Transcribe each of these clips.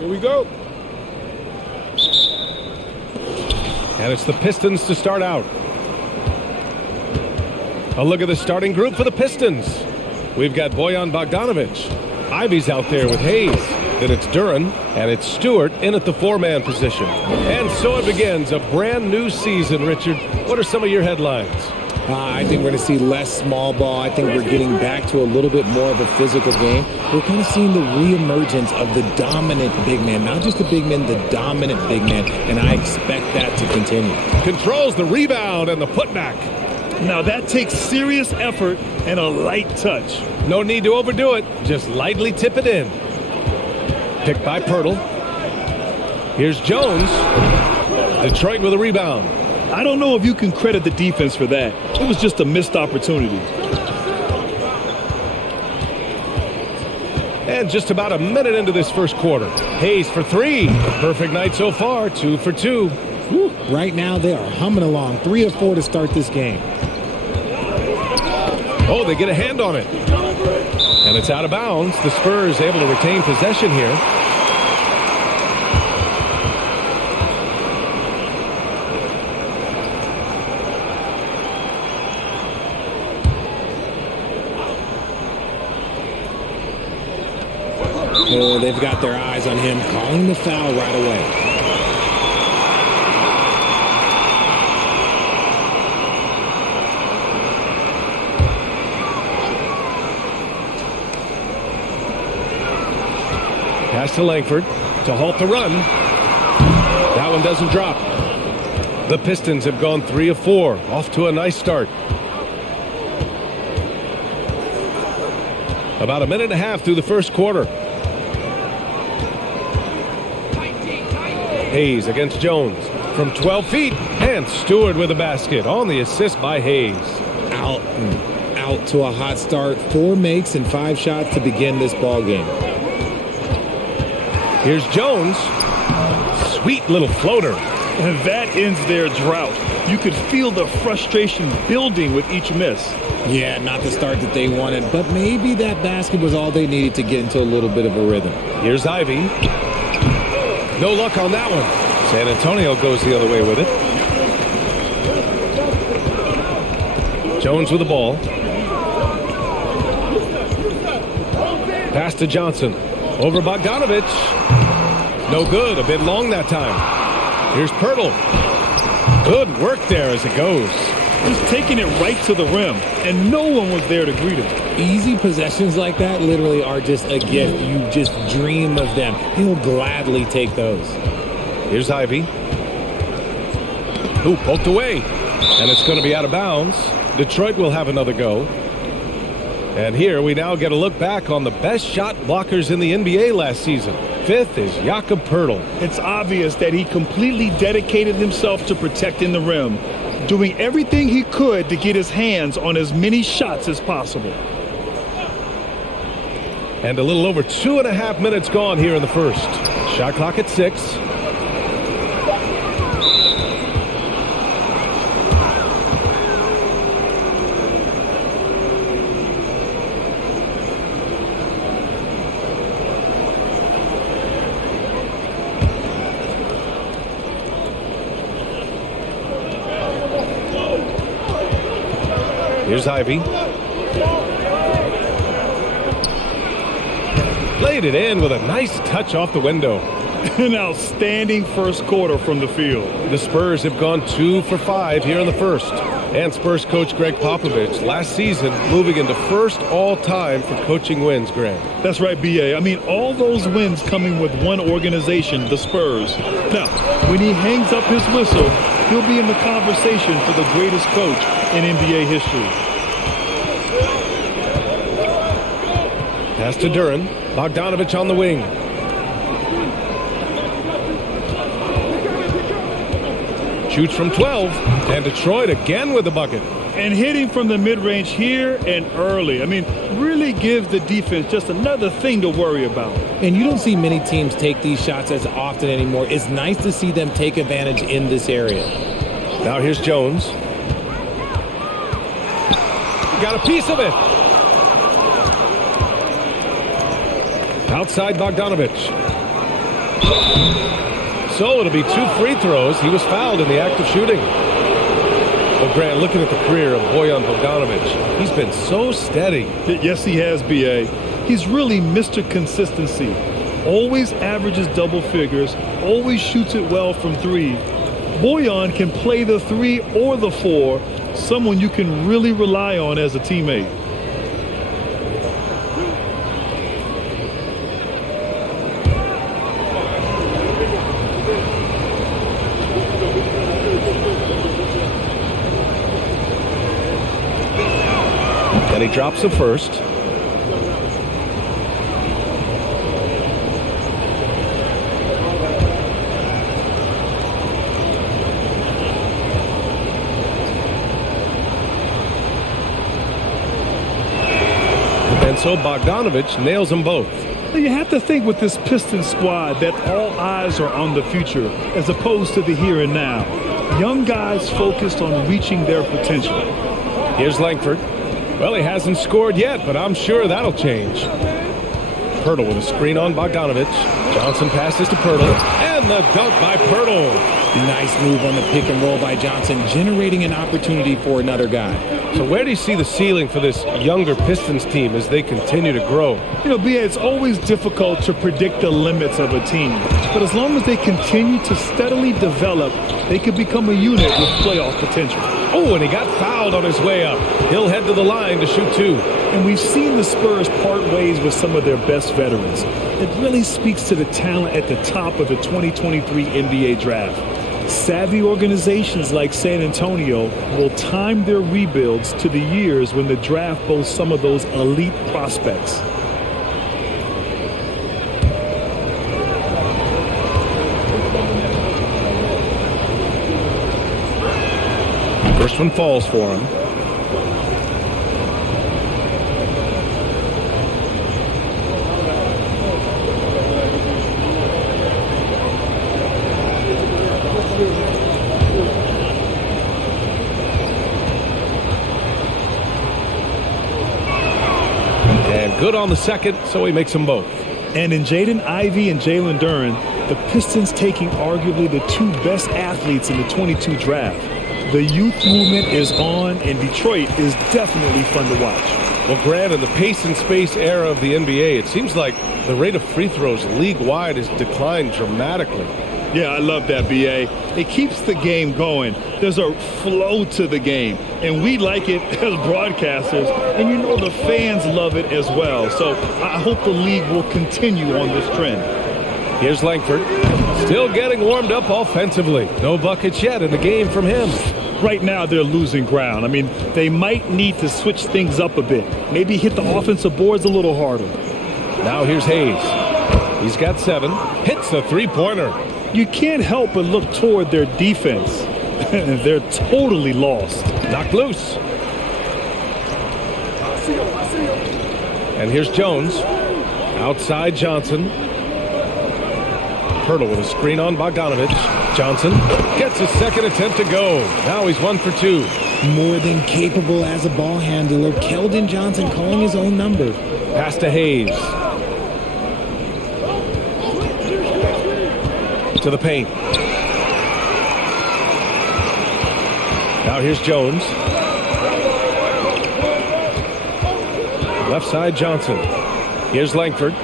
Here we go. And it's the Pistons to start out. A look at the starting group for the Pistons. We've got Bojan Bogdanovic. Ivy's out there with Hayes. Then it's Duren, and it's Stewart in at the four-man position. And so it begins, a brand new season, Richard. What are some of your headlines? I think we're going to see less small ball. I think we're getting back to a little bit more of a physical game. We're kind of seeing the reemergence of the dominant big man. Not just the big man, the dominant big man. And I expect that to continue. Controls the rebound and the putback. Now that takes serious effort and a light touch. No need to overdo it. Just lightly tip it in. Picked by Pirtle. Here's Jones. Detroit with a rebound. I don't know if you can credit the defense for that. It was just a missed opportunity. And just about a minute into this first quarter. Hayes for three. Perfect night so far. 2 for 2. Whew. Right now they are humming along. 3 of 4 to start this game. Oh, they get a hand on it. And it's out of bounds. The Spurs able to retain possession here. Oh, they've got their eyes on him, calling the foul right away. Pass to Langford to halt the run. That one doesn't drop. The Pistons have gone 3 of 4. Off to a nice start. About a minute and a half through the first quarter. Hayes against Jones from 12 feet. And Stewart with a basket on the assist by Hayes. Out to a hot start. 4 makes and 5 shots to begin this ball game. Here's Jones. Sweet little floater. And that ends their drought. You could feel the frustration building with each miss. Yeah, not the start that they wanted, but maybe that basket was all they needed to get into a little bit of a rhythm. Here's Ivy. No luck on that one. San Antonio goes the other way with it. Jones with the ball. Pass to Johnson. Over Bogdanovic. No good. A bit long that time. Here's Pirtle. Good work there as it goes. Just taking it right to the rim, and no one was there to greet him. Easy possessions like that literally are just a gift. You just dream of them. He'll gladly take those. Here's Ivy. Who poked away. And it's going to be out of bounds. Detroit will have another go. And here we now get a look back on the best shot blockers in the NBA last season. 5th is Jakob Pirtle. It's obvious that he completely dedicated himself to protecting the rim, doing everything he could to get his hands on as many shots as possible. And a little over 2.5 minutes gone here in the first. Shot clock at 6. Here's Ivy. Played it in with a nice touch off the window. An outstanding first quarter from the field. The Spurs have gone 2 for 5 here in the first. And Spurs coach Greg Popovich last season moving into first all-time for coaching wins, Greg. That's right, B.A. I mean, all those wins coming with one organization, the Spurs. Now, when he hangs up his whistle, he'll be in the conversation for the greatest coach in NBA history. Pass to Duren. Bogdanovic on the wing. Shoots from 12. And Detroit again with the bucket. And hitting from the mid-range here and early. I mean, really gives the defense just another thing to worry about. And you don't see many teams take these shots as often anymore. It's nice to see them take advantage in this area. Now here's Jones. Got a piece of it. Outside Bogdanovic. So it'll be 2 free throws. He was fouled in the act of shooting. Well, Grant, looking at the career of Bojan Bogdanovic, he's been so steady. Yes, he has, B.A. He's really Mr. Consistency. Always averages double figures, always shoots it well from 3. Bojan can play the 3 or the 4, someone you can really rely on as a teammate. And he drops the first. And so Bogdanovic nails them both. You have to think with this Pistons squad that all eyes are on the future as opposed to the here and now. Young guys focused on reaching their potential. Here's Langford. Well, he hasn't scored yet, but I'm sure that'll change. Pirtle with a screen on Bogdanovic. Johnson passes to Pirtle. And the dunk by Pirtle. Nice move on the pick and roll by Johnson, generating an opportunity for another guy. So where do you see the ceiling for this younger Pistons team as they continue to grow? You know, B.A., it's always difficult to predict the limits of a team. But as long as they continue to steadily develop, they could become a unit with playoff potential. Oh, and he got fouled on his way up. He'll head to the line to shoot 2. And we've seen the Spurs part ways with some of their best veterans. It really speaks to the talent at the top of the 2023 NBA draft. Savvy organizations like San Antonio will time their rebuilds to the years when the draft boasts some of those elite prospects. First one falls for him. And good on the second, so he makes them both. And in Jaden Ivey and Jalen Duren, the Pistons taking arguably the 2 best athletes in the 22 draft. The youth movement is on, and Detroit is definitely fun to watch. Well, Grant, in the pace and space era of the NBA, it seems like the rate of free throws league-wide has declined dramatically. Yeah, I love that, B.A. It keeps the game going. There's a flow to the game, and we like it as broadcasters, and you know the fans love it as well. So I hope the league will continue on this trend. Here's Langford, still getting warmed up offensively. No buckets yet in the game from him. Right now, they're losing ground. I mean, they might need to switch things up a bit. Maybe hit the offensive boards a little harder. Now here's Hayes. He's got 7. Hits a 3-pointer. You can't help but look toward their defense. They're totally lost. Knocked loose. And here's Jones. Outside Johnson. Pirtle with a screen on Bogdanovic. Johnson gets his second attempt to go. Now he's 1 for 2. More than capable as a ball handler. Keldon Johnson calling his own number. Pass to Hayes. To the paint. Now here's Jones. Left side Johnson. Here's Langford.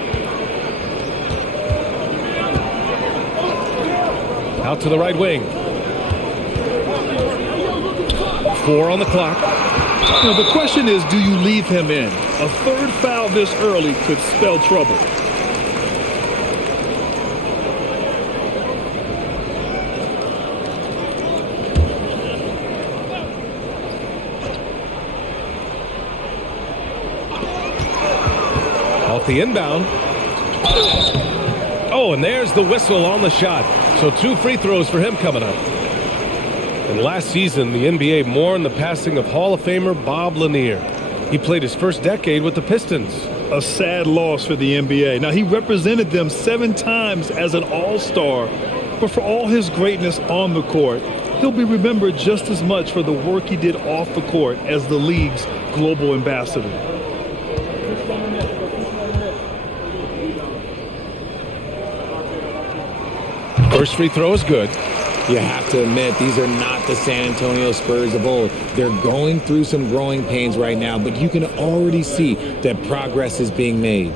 Out to the right wing. 4 on the clock. Now, the question is, do you leave him in? A third foul this early could spell trouble. Off the inbound. Oh, and there's the whistle on the shot. So 2 free throws for him coming up. And last season, the NBA mourned the passing of Hall of Famer Bob Lanier. He played his first decade with the Pistons. A sad loss for the NBA. Now, he represented them 7 times as an all-star, but for all his greatness on the court, he'll be remembered just as much for the work he did off the court as the league's global ambassador. First free throw is good. You have to admit, these are not the San Antonio Spurs of old. They're going through some growing pains right now, but you can already see that progress is being made.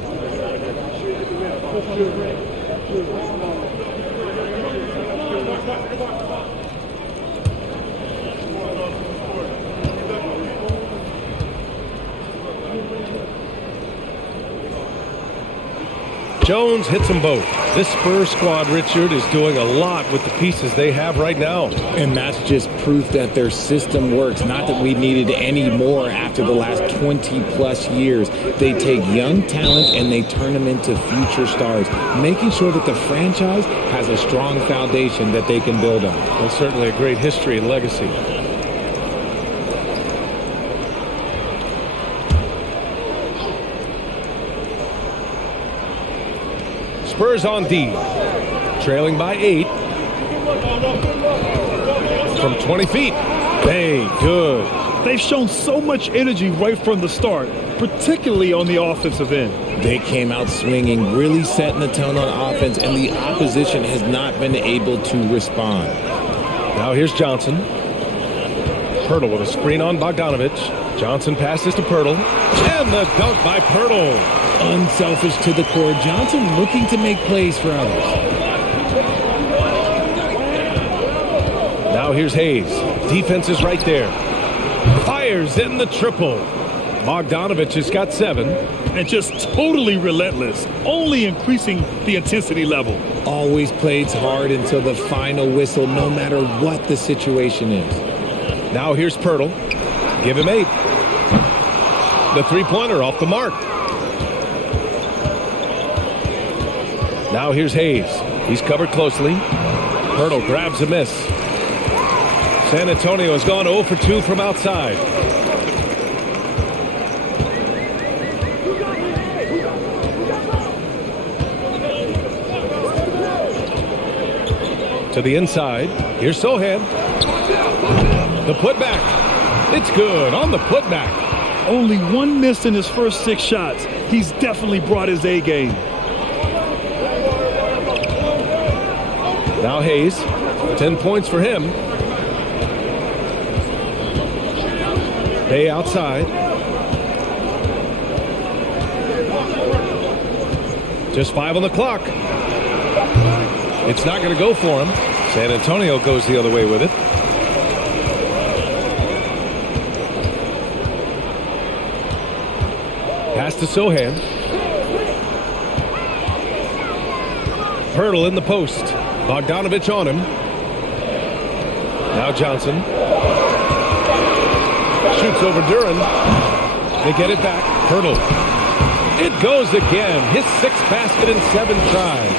Jones hits them both. This Spurs squad, Richard, is doing a lot with the pieces they have right now. And that's just proof that their system works. Not that we needed any more after the last 20-plus years. They take young talent and they turn them into future stars, making sure that the franchise has a strong foundation that they can build on. And certainly a great history and legacy. Spurs on D, trailing by 8 from 20 feet. Hey, good. They've shown so much energy right from the start, particularly on the offensive end. They came out swinging, really setting the tone on offense, and the opposition has not been able to respond. Now here's Johnson. Pirtle with a screen on Bogdanovich. Johnson passes to Pirtle, and the dunk by Pirtle. Unselfish to the core. Johnson looking to make plays for others. Now here's Hayes. Defense is right there. Fires in the triple. Bogdanovich has got 7. And just totally relentless, only increasing the intensity level. Always plays hard until the final whistle, no matter what the situation is. Now here's Pirtle. Give him 8. The three-pointer off the mark. Now here's Hayes. He's covered closely. Pirtle grabs a miss. San Antonio has gone 0 for 2 from outside. To the inside. Here's Sohan. The putback. It's good on the putback. Only 1 miss in his first 6 shots. He's definitely brought his A game. Now Hayes, 10 points for him. Bay outside. Just 5 on the clock. It's not going to go for him. San Antonio goes the other way with it. Pass to Sohan. Pirtle in the post. Bogdanovich on him. Now Johnson. Shoots over Duran. They get it back. Pirtle. It goes again. His 6th basket in 7 tries.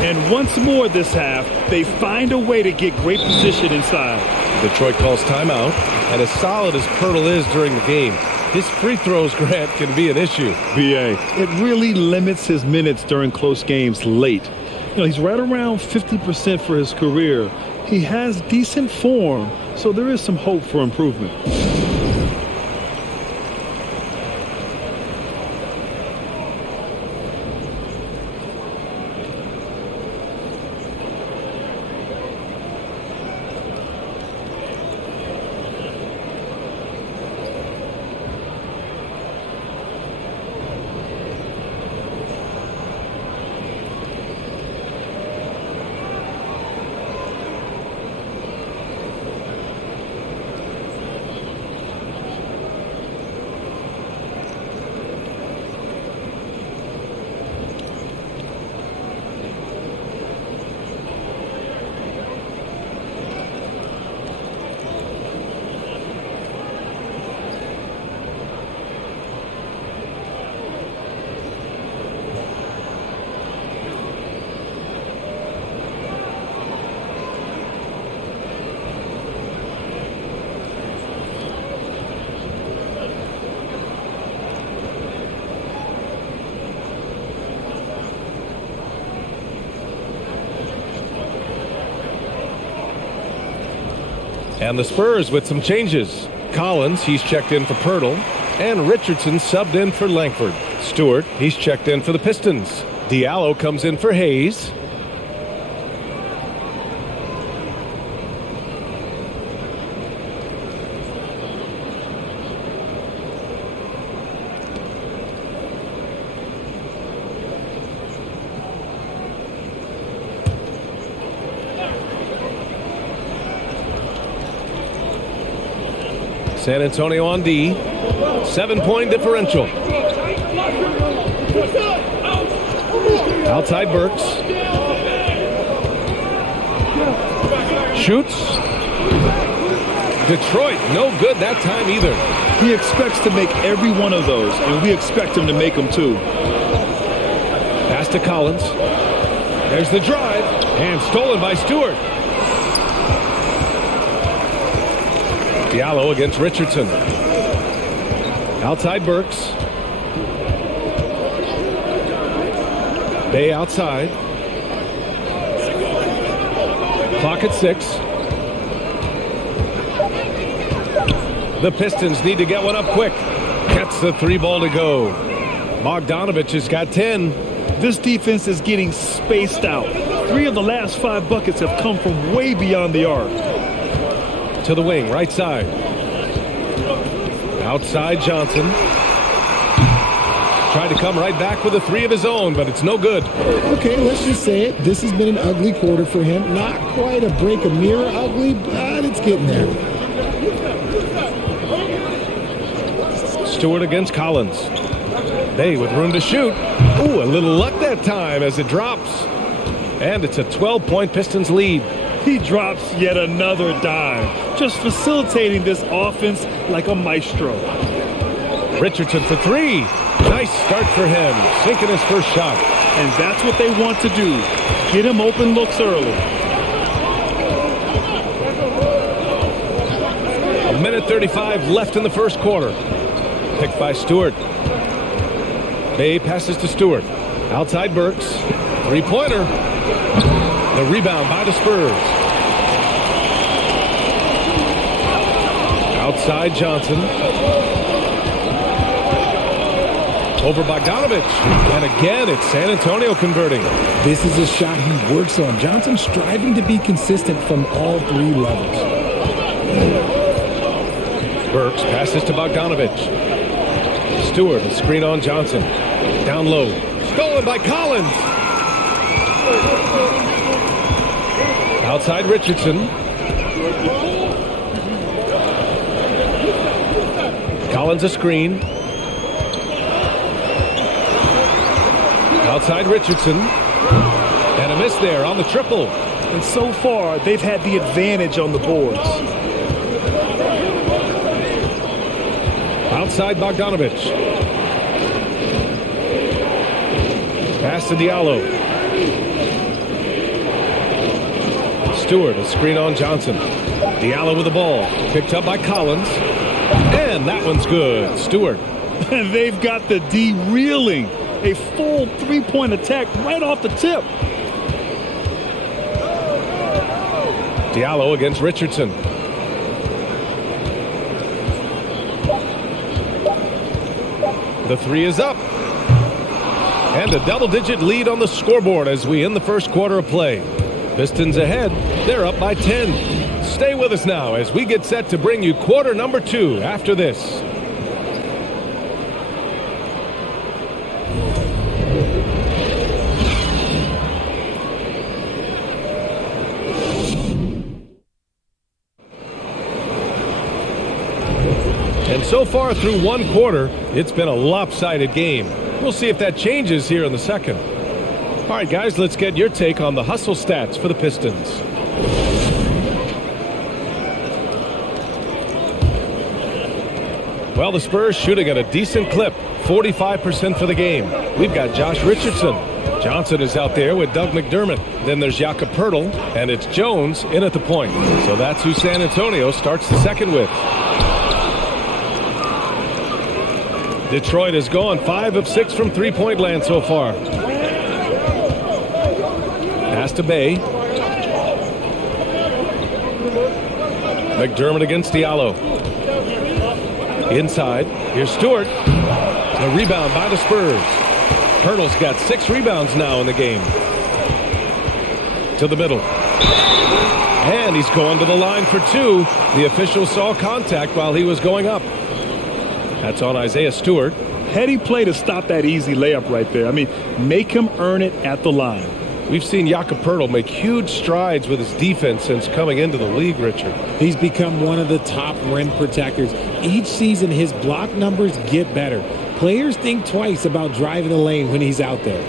And once more this half, they find a way to get great position inside. Detroit calls timeout. And as solid as Pirtle is during the game, his free throws, Grant, can be an issue. BA, it really limits his minutes during close games late. You know, he's right around 50% for his career. He has decent form, so there is some hope for improvement. And the Spurs with some changes. Collins, he's checked in for Pirtle. And Richardson subbed in for Langford. Stewart, he's checked in for the Pistons. Diallo comes in for Hayes. San Antonio on D. 7-point differential. Outside Burks. Shoots. Detroit, no good that time either. He expects to make every one of those, and we expect him to make them too. Pass to Collins. There's the drive, and stolen by Stewart. Diallo against Richardson. Outside Burks. Bay outside. Clock at 6. The Pistons need to get one up quick. Gets the 3 ball to go. Bogdanovich has got 10. This defense is getting spaced out. 3 of the last 5 buckets have come from way beyond the arc. To the wing, right side. Outside Johnson. Tried to come right back with a 3 of his own, but it's no good. Okay, let's just say it. This has been an ugly quarter for him. Not quite a break a mirror ugly, but it's getting there. Stewart against Collins. Bay with room to shoot. Ooh, a little luck that time as it drops. And it's a 12-point Pistons lead. He drops yet another dime, just facilitating this offense like a maestro. Richardson for 3. Nice start for him, sinking his first shot. And that's what they want to do. Get him open looks early. 1:35 left in the first quarter. Picked by Stewart. Bay passes to Stewart. Outside Burks. 3-pointer. The rebound by the Spurs. Outside Johnson. Over Bogdanovich. And again, it's San Antonio converting. This is a shot he works on. Johnson striving to be consistent from all 3 levels. Burks passes to Bogdanovich. Stewart, a screen on Johnson. Down low. Stolen by Collins. Outside Richardson. Collins a screen. Outside Richardson. And a miss there on the triple. And so far, they've had the advantage on the boards. Outside Bogdanovich. Pass to Diallo. Stewart, a screen on Johnson. Diallo with the ball. Picked up by Collins. And that one's good. Stewart. And they've got the D reeling. A full 3-point attack right off the tip. Diallo against Richardson. The 3 is up. And a double-digit lead on the scoreboard as we end the first quarter of play. Pistons ahead. They're up by 10. Stay with us now as we get set to bring you quarter number 2 after this. And so far through one quarter, it's been a lopsided game. We'll see if that changes here in the second. All right, guys, let's get your take on the hustle stats for the Pistons. Well, the Spurs shooting at a decent clip, 45% for the game. We've got Josh Richardson. Johnson is out there with Doug McDermott. Then there's Jakob Poeltl, and it's Jones in at the point. So that's who San Antonio starts the second with. Detroit has gone 5 of 6 from 3-point land so far. Pass to Bay. McDermott against Diallo. Inside. Here's Stewart. The rebound by the Spurs. Poeltl's got 6 rebounds now in the game. To the middle. And he's going to the line for 2. The official saw contact while he was going up. That's on Isaiah Stewart. Heady play to stop that easy layup right there. I mean, make him earn it at the line. We've seen Jakob Poeltl make huge strides with his defense since coming into the league, Richard. He's become one of the top rim protectors. Each season, his block numbers get better. Players think twice about driving the lane when he's out there.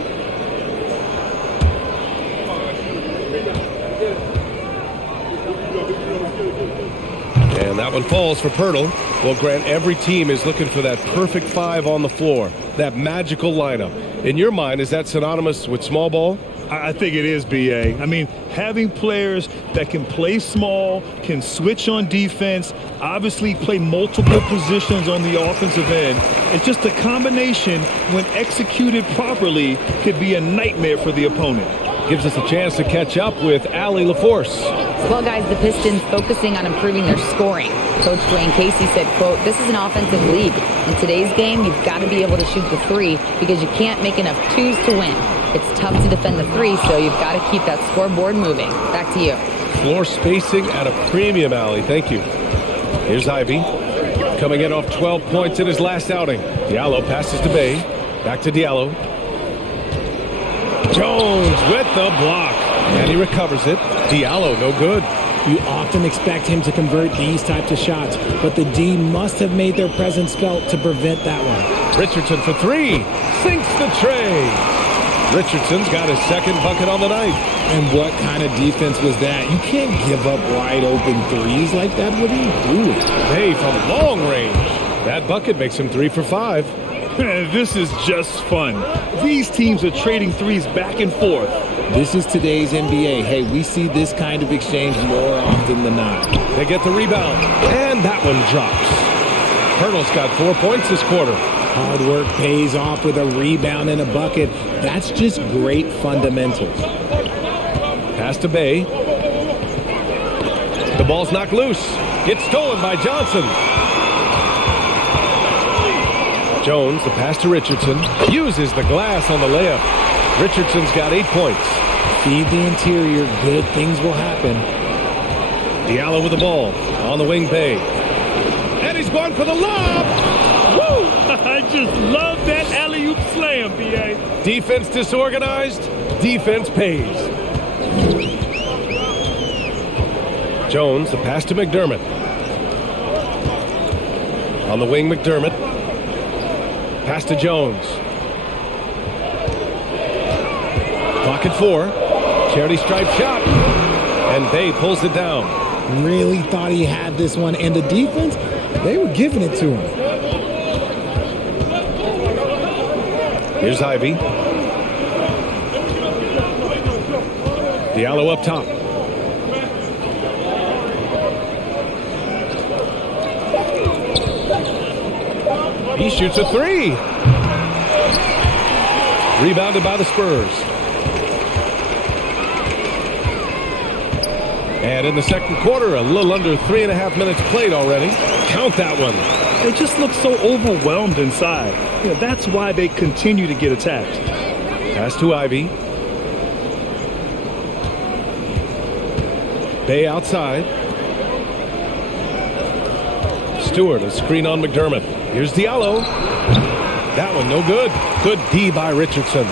And that one falls for Poeltl. Well, Grant, every team is looking for that perfect five on the floor, that magical lineup. In your mind, is that synonymous with small ball? I think it is, B.A. I mean, having players that can play small, can switch on defense, obviously play multiple positions on the offensive end. It's just a combination, when executed properly, could be a nightmare for the opponent. Gives us a chance to catch up with Allie LaForce. Well, guys, the Pistons focusing on improving their scoring. Coach Dwayne Casey said, quote, "This is an offensive league. In today's game, you've got to be able to shoot the three because you can't make enough twos to win. It's tough to defend the three, so you've got to keep that scoreboard moving." Back to you. Floor spacing at a premium, Allie. Thank you. Here's Ivy. Coming in off 12 points in his last outing. Diallo passes to Bay. Back to Diallo. Jones with the block. And he recovers it. Diallo, no good. You often expect him to convert these types of shots, but the D must have made their presence felt to prevent that one. Richardson for three. Sinks the tray. Richardson's got his second bucket on the night. And what kind of defense was that? You can't give up wide open threes like that. What are you doing? Hey, from long range. That bucket makes him 3 for 5. This is just fun. These teams are trading threes back and forth. This is today's NBA. Hey, we see this kind of exchange more often than not. They get the rebound, and that one drops. Poeltl's got 4 points this quarter. Hard work pays off with a rebound and a bucket. That's just great fundamentals. Pass to Bay. The ball's knocked loose. Gets stolen by Johnson. Jones, the pass to Richardson, uses the glass on the layup. Richardson's got 8 points. Feed the interior, good things will happen. Diallo with the ball on the wing, Bay. And he's going for the lob. Woo! I just love that alley-oop slam, B.A. Defense disorganized, defense pays. Jones, the pass to McDermott. On the wing, McDermott. Pass to Jones. Clock at 4. Charity stripe shot. And Bay pulls it down. Really thought he had this one. And the defense, they were giving it to him. Here's Ivy. Diallo up top. He shoots a 3. Rebounded by the Spurs. And in the second quarter, a little under 3.5 minutes played already. Count that one. They just look so overwhelmed inside. You know, that's why they continue to get attacked. Pass to Ivy. Bay outside. Stewart, a screen on McDermott. Here's Diallo. That one no good. Good D by Richardson.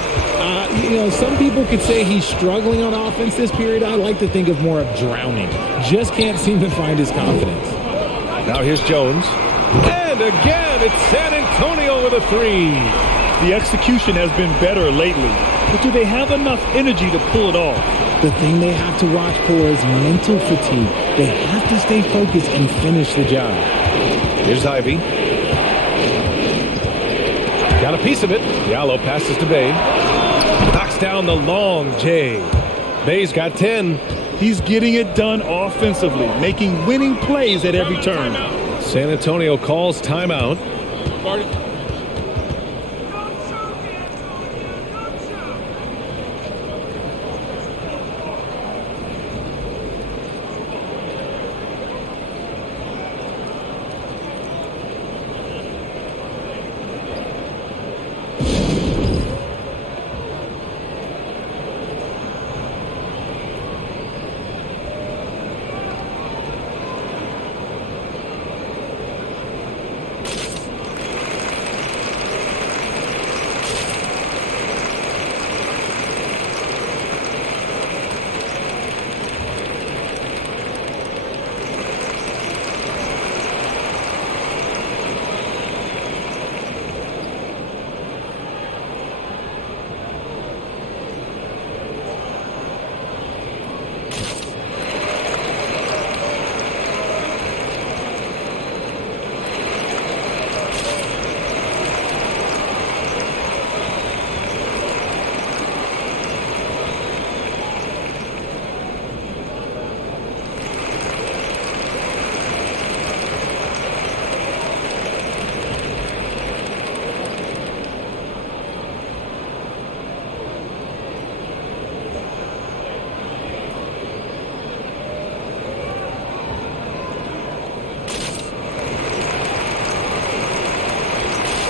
Some people could say he's struggling on offense this period. I like to think of more of drowning. Just can't seem to find his confidence. Now here's Jones. And again, it's San Antonio with a 3. The execution has been better lately. But do they have enough energy to pull it off? The thing they have to watch for is mental fatigue. They have to stay focused and finish the job. Here's Ivy. Got a piece of it. Diallo passes to Bay. Knocks down the long J. Bay's got 10. He's getting it done offensively, making winning plays at every turn. San Antonio calls timeout.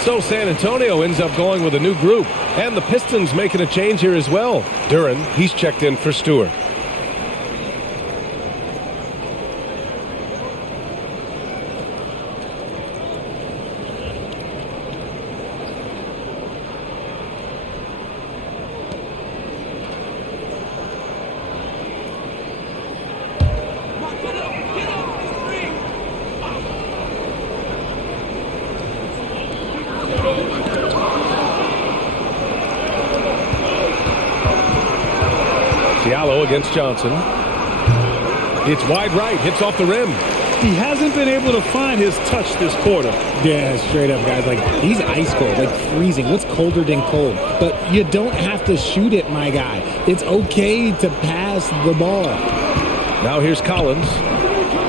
So San Antonio ends up going with a new group. And the Pistons making a change here as well. Duren, he's checked in for Stewart. Diallo against Johnson. It's wide right, hits off the rim. He hasn't been able to find his touch this quarter. Yeah, straight up, guys. Like, he's ice cold, like freezing. What's colder than cold? But you don't have to shoot it, my guy. It's okay to pass the ball. Now here's Collins.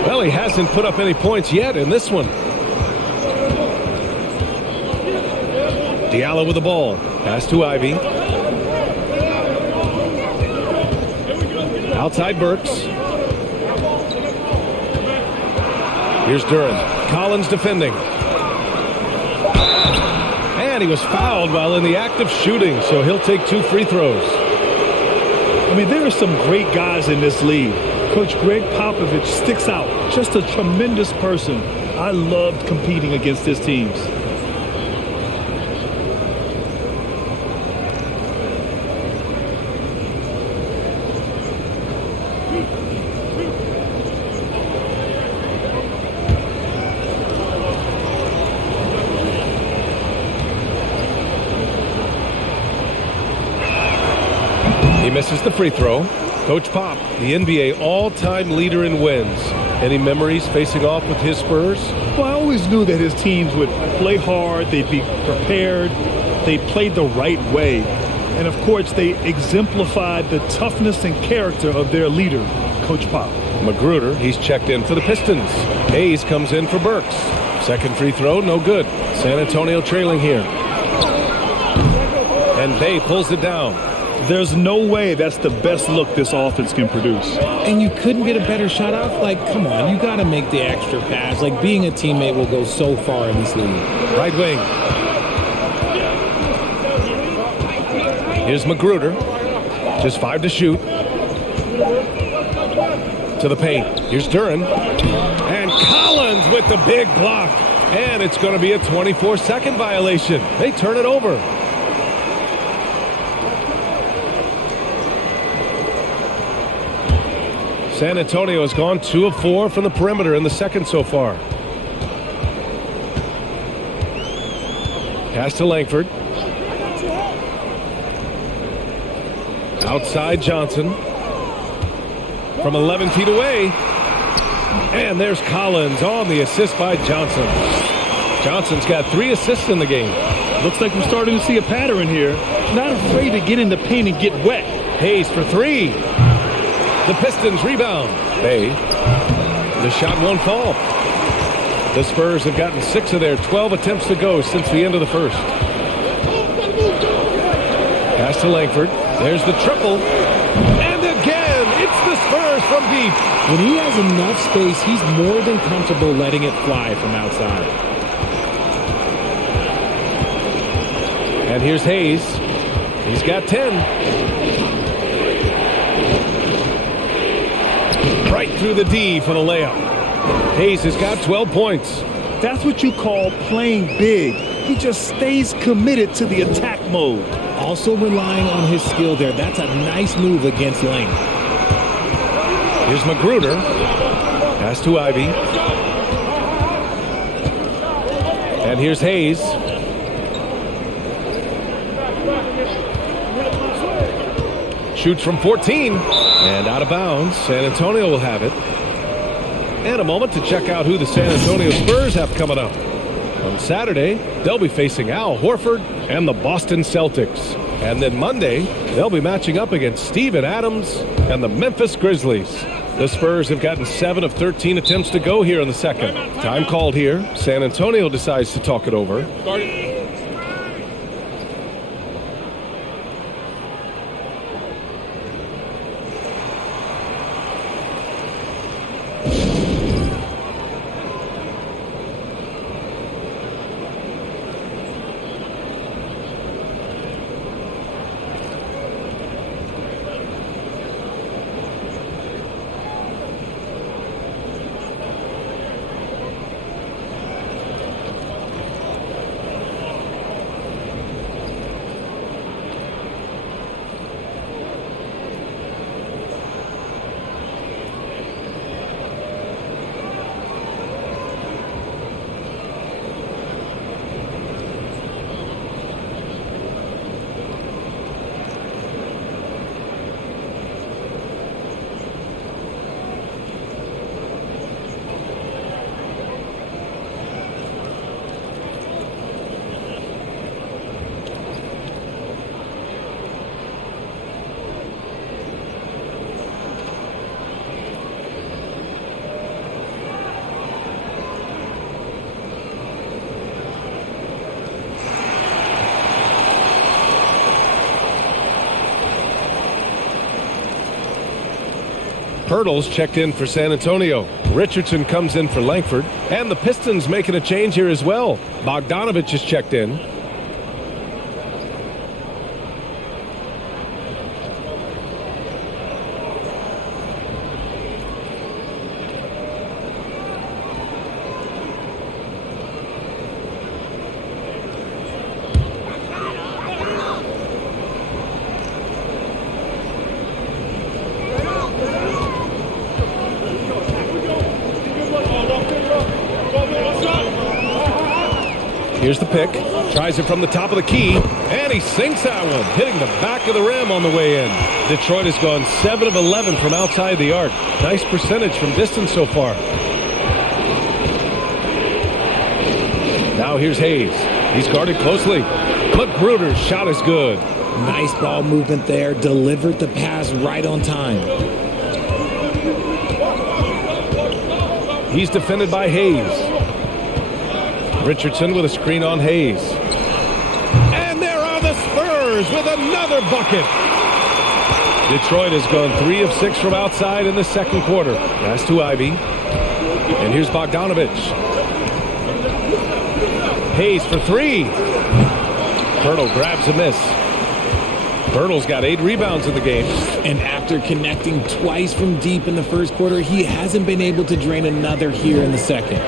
Well, he hasn't put up any points yet in this one. Diallo with the ball. Pass to Ivy. Outside Burks. Here's Duren. Collins defending. And he was fouled while in the act of shooting, so he'll take 2 free throws. I mean, there are some great guys in this league. Coach Greg Popovich sticks out. Just a tremendous person. I loved competing against his teams. He misses the free throw. Coach Pop, the NBA all-time leader in wins. Any memories facing off with his Spurs? Well, I always knew that his teams would play hard, they'd be prepared, they played the right way. And of course, they exemplified the toughness and character of their leader, Coach Pop. Magruder, he's checked in for the Pistons. Hayes comes in for Burks. Second free throw, no good. San Antonio trailing here. And Bay pulls it down. There's no way that's the best look this offense can produce. And you couldn't get a better shot off? Like, come on, you got to make the extra pass. Like, being a teammate will go so far in this league. Right wing. Here's Magruder. Just 5 to shoot. To the paint. Here's Duren. And Collins with the big block. And it's going to be a 24-second violation. They turn it over. San Antonio has gone 2 of 4 from the perimeter in the second so far. Pass to Langford. Outside Johnson. From 11 feet away. And there's Collins on the assist by Johnson. Johnson's got 3 assists in the game. Looks like we're starting to see a pattern here. Not afraid to get in the paint and get wet. Hayes for 3. The Pistons rebound. Bay. The shot won't fall. The Spurs have gotten 6 of their 12 attempts to go since the end of the first. Pass to Langford. There's the triple. And again, it's the Spurs from deep. When he has enough space, he's more than comfortable letting it fly from outside. And here's Hayes. He's got 10. Right through the D for the layup. Hayes has got 12 points. That's what you call playing big. He just stays committed to the attack mode. Also relying on his skill there. That's a nice move against Lane. Here's Magruder. Pass to Ivy. And here's Hayes. Shoots from 14. And out of bounds. San Antonio will have it. And a moment to check out who the San Antonio Spurs have coming up. On Saturday, they'll be facing Al Horford and the Boston Celtics. And then Monday, they'll be matching up against Steven Adams and the Memphis Grizzlies. The Spurs have gotten 7 of 13 attempts to go here in the second. Time called here. San Antonio decides to talk it over. Pirtle's checked in for San Antonio. Richardson comes in for Langford. And the Pistons making a change here as well. Bogdanovich is checked in. Here's the pick. Tries it from the top of the key. And he sinks that one, hitting the back of the rim on the way in. Detroit has gone 7 of 11 from outside the arc. Nice percentage from distance so far. Now here's Hayes. He's guarded closely. Magruder's shot is good. Nice ball movement there. Delivered the pass right on time. He's defended by Hayes. Richardson with a screen on Hayes. And there are the Spurs with another bucket. Detroit has gone 3 of 6 from outside in the second quarter. Pass to Ivy. And here's Bogdanovich. Hayes for 3. Pirtle grabs a miss. Pirtle's got 8 rebounds in the game. And after connecting twice from deep in the first quarter, he hasn't been able to drain another here in the second.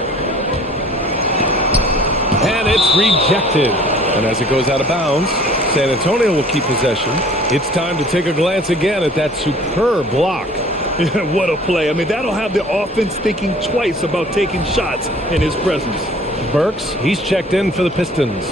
And it's rejected. And as it goes out of bounds, San Antonio will keep possession. It's time to take a glance again at that superb block. What a play. I mean, that'll have the offense thinking twice about taking shots in his presence. Burks, he's checked in for the Pistons.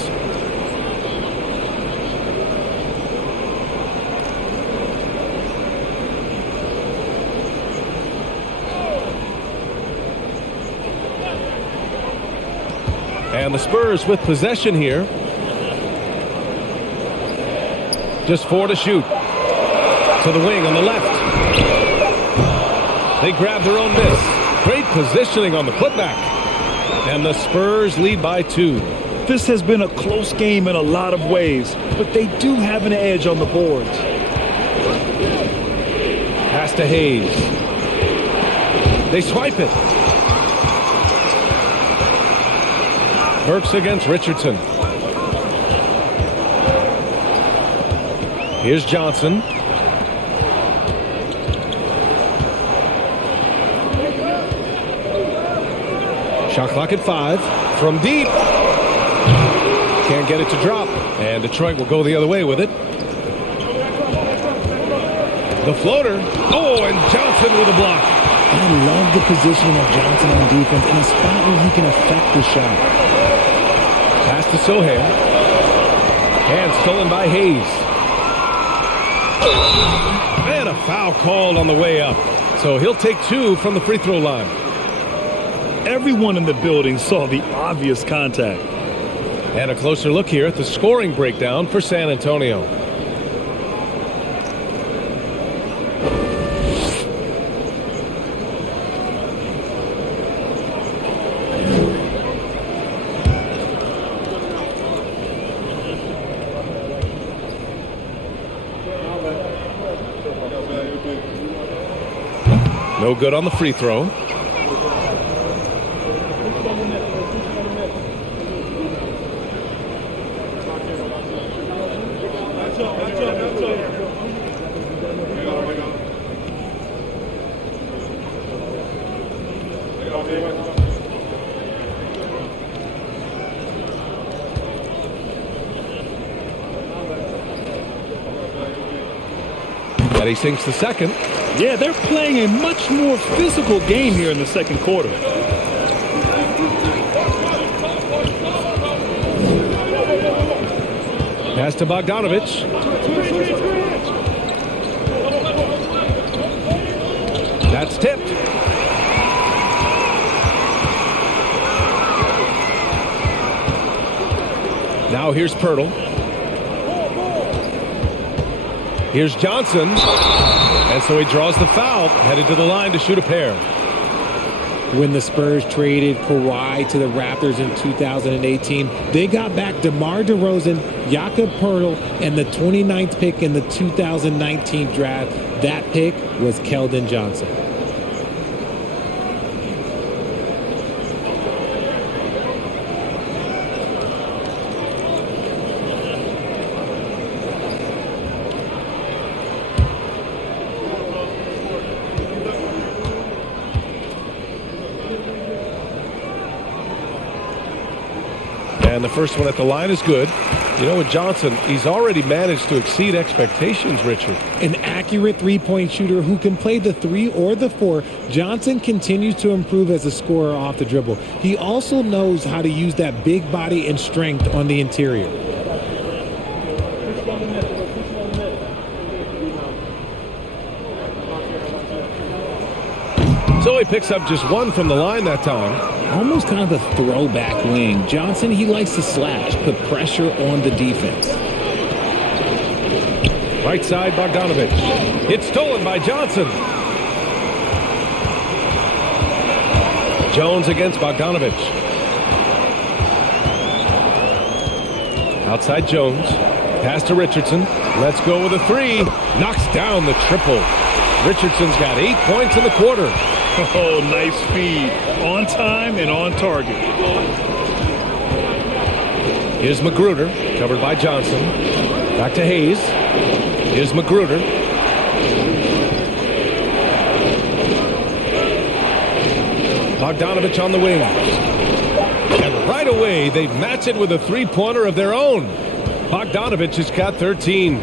And the Spurs with possession here. Just 4 to shoot. To the wing on the left. They grab their own miss. Great positioning on the putback. And the Spurs lead by 2. This has been a close game in a lot of ways, but they do have an edge on the boards. Pass to Hayes. They swipe it. Burks against Richardson. Here's Johnson. Shot clock at 5. From deep. Can't get it to drop. And Detroit will go the other way with it. The floater. Oh, and Johnson with a block. I love the positioning of Johnson on defense in a spot where he can affect the shot. Pass to Sohail. And stolen by Hayes. And a foul called on the way up. So he'll take 2 from the free throw line. Everyone in the building saw the obvious contact. And a closer look here at the scoring breakdown for San Antonio. No good on the free throw. And he sinks the second. Yeah, they're playing a much more physical game here in the second quarter. Pass to Bogdanovich. That's tipped. Now here's Pirtle. Here's Johnson. And so he draws the foul, headed to the line to shoot a pair. When the Spurs traded Kawhi to the Raptors in 2018, they got back DeMar DeRozan, Jakob Poeltl, and the 29th pick in the 2019 draft. That pick was Keldon Johnson. And the first one at the line is good. You know, with Johnson, he's already managed to exceed expectations, Richard. An accurate three-point shooter who can play the 3 or the 4, Johnson continues to improve as a scorer off the dribble. He also knows how to use that big body and strength on the interior. So he picks up just 1 from the line that time. Almost kind of a throwback wing. Johnson, he likes to slash, put pressure on the defense. Right side, Bogdanovich. It's stolen by Johnson. Jones against Bogdanovich. Outside Jones. Pass to Richardson. Let's go with a 3. Knocks down the triple. Richardson's got 8 points in the quarter. Oh, nice feed. On time and on target. Here's Magruder, covered by Johnson. Back to Hayes. Here's Magruder. Bogdanovich on the wing. And right away, they match it with a three-pointer of their own. Bogdanovich has got 13.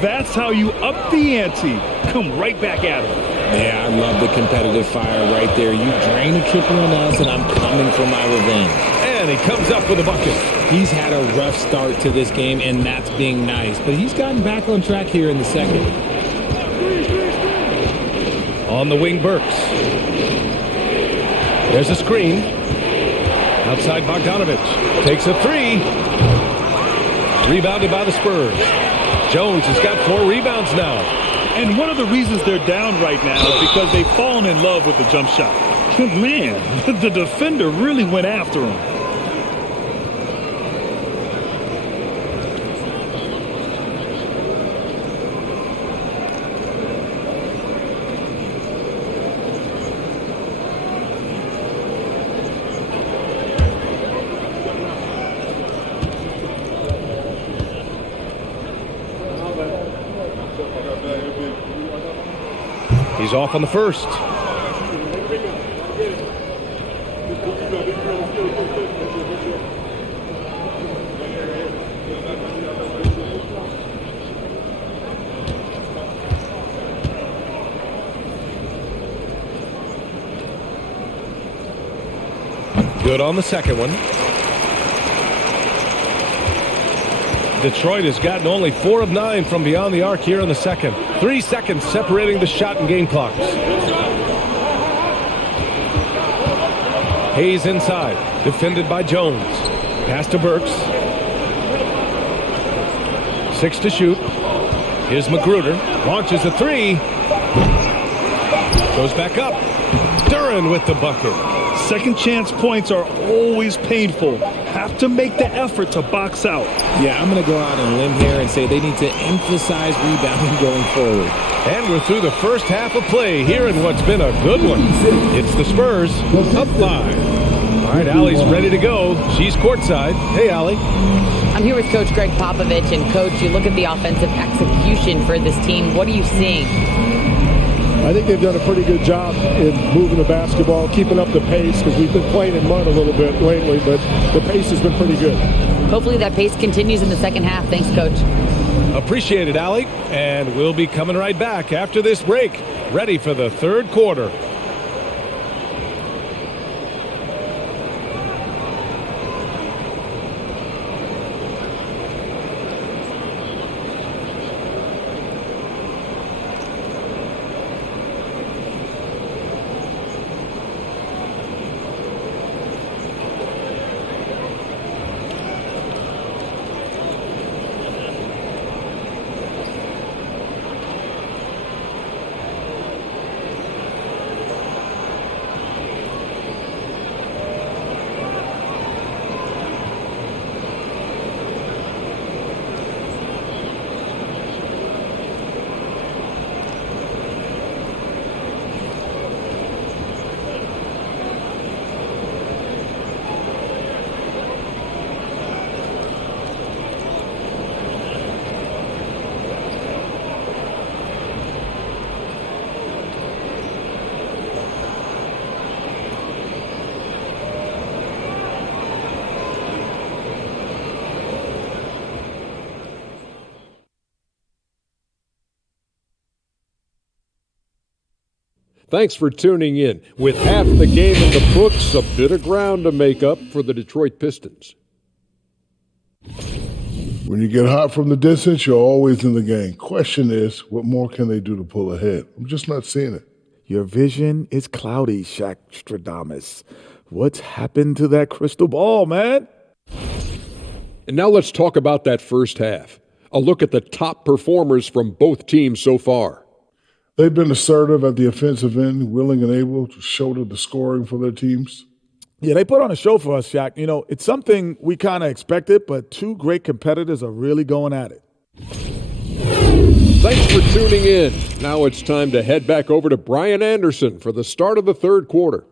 That's how you up the ante. Come right back at him. Yeah, I love the competitive fire right there. You drain a triple on us, and I'm coming for my revenge. And he comes up with a bucket. He's had a rough start to this game, and that's being nice. But he's gotten back on track here in the second. On the wing, Burks. There's a screen. Outside Bogdanovich. Takes a 3. Rebounded by the Spurs. Jones has got 4 rebounds now. And one of the reasons they're down right now is because they've fallen in love with the jump shot. Man, the defender really went after him. He's off on the first. Good on the second one. Detroit has gotten only 4 of 9 from beyond the arc here in the second. 3 seconds separating the shot and game clocks. Hayes inside, defended by Jones. Pass to Burks. 6 to shoot. Here's Magruder. Launches a 3. Goes back up. Duren with the bucket. Second chance points are always painful. Have to make the effort to box out. Yeah, I'm going to go out on a limb here and say they need to emphasize rebounding going forward. And we're through the first half of play here in what's been a good one. It's the Spurs up 5. All right, Allie's ready to go. She's courtside. Hey, Allie. I'm here with Coach Greg Popovich. And, Coach, you look at the offensive execution for this team. What are you seeing? I think they've done a pretty good job in moving the basketball, keeping up the pace, because we've been playing in mud a little bit lately, but the pace has been pretty good. Hopefully that pace continues in the second half. Thanks, Coach. Appreciate it, Allie. And we'll be coming right back after this break, ready for the third quarter. Thanks for tuning in. With half the game in the books, a bit of ground to make up for the Detroit Pistons. When you get hot from the distance, you're always in the game. Question is, what more can they do to pull ahead? I'm just not seeing it. Your vision is cloudy, Shaq Stradamus. What's happened to that crystal ball, man? And now let's talk about that first half. A look at the top performers from both teams so far. They've been assertive at the offensive end, willing and able to shoulder the scoring for their teams. Yeah, they put on a show for us, Shaq. You know, it's something we kind of expected, but two great competitors are really going at it. Thanks for tuning in. Now it's time to head back over to Brian Anderson for the start of the third quarter.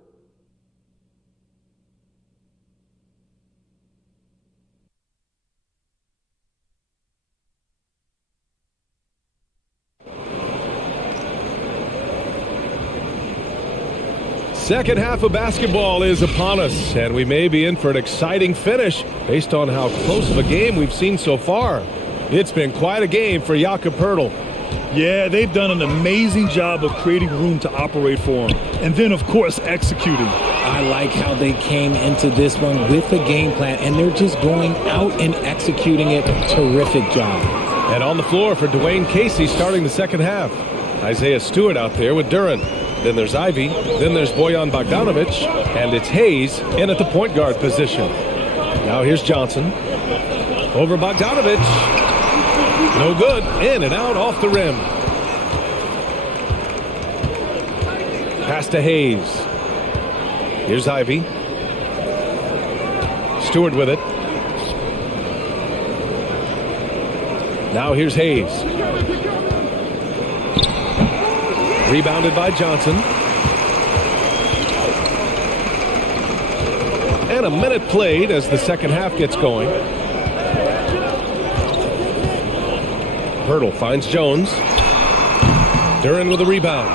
Second half of basketball is upon us, and we may be in for an exciting finish based on how close of a game we've seen so far. It's been quite a game for Jakob Poeltl. Yeah, they've done an amazing job of creating room to operate for him. And then, of course, executing. I like how they came into this one with a game plan, and they're just going out and executing it. Terrific job. And on the floor for Dwayne Casey starting the second half. Isaiah Stewart out there with Duran. Then there's Ivy. Then there's Bojan Bogdanovic. And it's Hayes in at the point guard position. Now here's Johnson. Over Bogdanovic. No good. In and out off the rim. Pass to Hayes. Here's Ivy. Stewart with it. Now here's Hayes. Rebounded by Johnson. And a minute played as the second half gets going. Poeltl finds Jones. Duran with a rebound.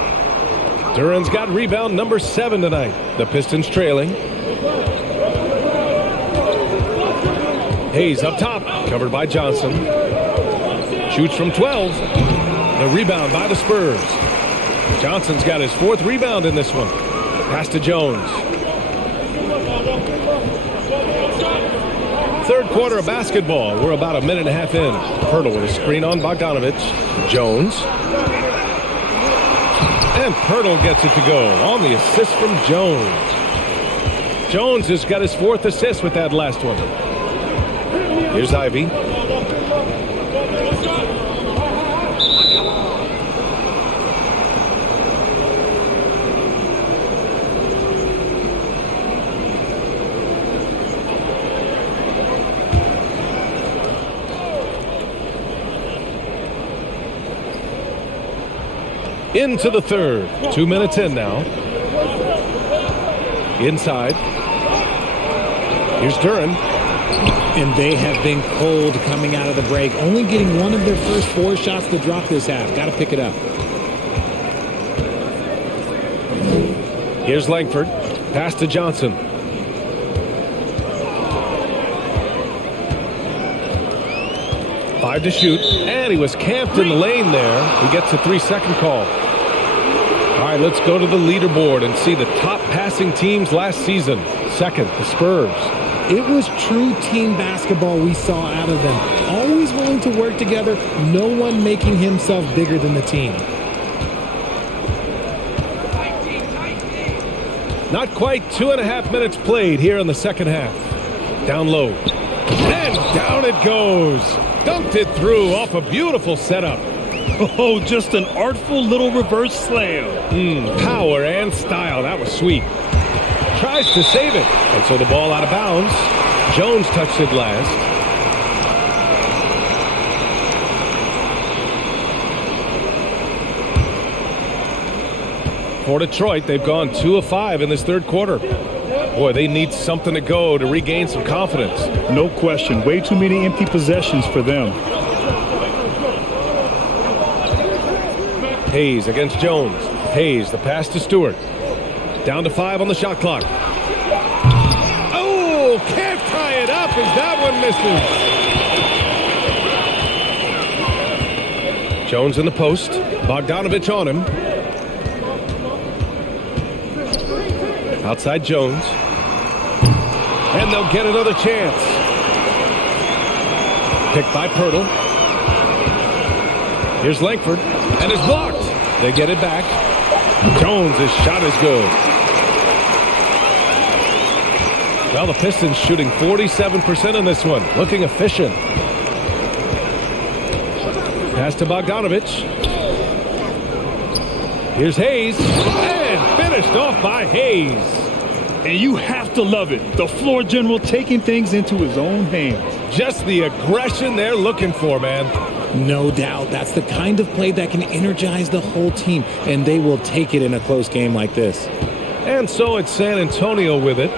Duran's got rebound number 7 tonight. The Pistons trailing. Hayes up top, covered by Johnson. Shoots from 12. The rebound by the Spurs. Johnson's got his 4th rebound in this one. Pass to Jones. Third quarter of basketball. We're about a minute and a half in. Poeltl with a screen on Bogdanovic. Jones. And Poeltl gets it to go on the assist from Jones. Jones has got his 4th assist with that last one. Here's Ivy. Into the third. 2 minutes in now. Inside. Here's Duran. And they have been cold coming out of the break. Only getting one of their first 4 shots to drop this half. Got to pick it up. Here's Langford. Pass to Johnson. Five to shoot. And he was camped in the lane there. He gets a 3-second call. All right, let's go to the leaderboard and see the top passing teams last season. Second, the Spurs. It was true team basketball we saw out of them. Always willing to work together. No one making himself bigger than the team. Not quite 2.5 minutes played here in the second half. Down low. And down it goes. Dunked it through off a beautiful setup. Oh, just an artful little reverse slam. Power and style. That was sweet. Tries to save it. And so the ball out of bounds. Jones touched it last. For Detroit, they've gone 2 of 5 in this third quarter. Boy, they need something to go to regain some confidence. No question. Way too many empty possessions for them. Hayes against Jones. Hayes, the pass to Stewart. Down to 5 on the shot clock. Oh, can't tie it up as that one misses. Jones in the post. Bogdanovic on him. Outside Jones. And they'll get another chance. Picked by Pirtle. Here's Langford. And it's blocked. They get it back. Jones' shot is good. Well, the Pistons shooting 47% in this one. Looking efficient. Pass to Bogdanovich. Here's Hayes. And finished off by Hayes. And you have to love it. The floor general taking things into his own hands. Just the aggression they're looking for, man. No doubt. That's the kind of play that can energize the whole team, and they will take it in a close game like this. And so it's San Antonio with it,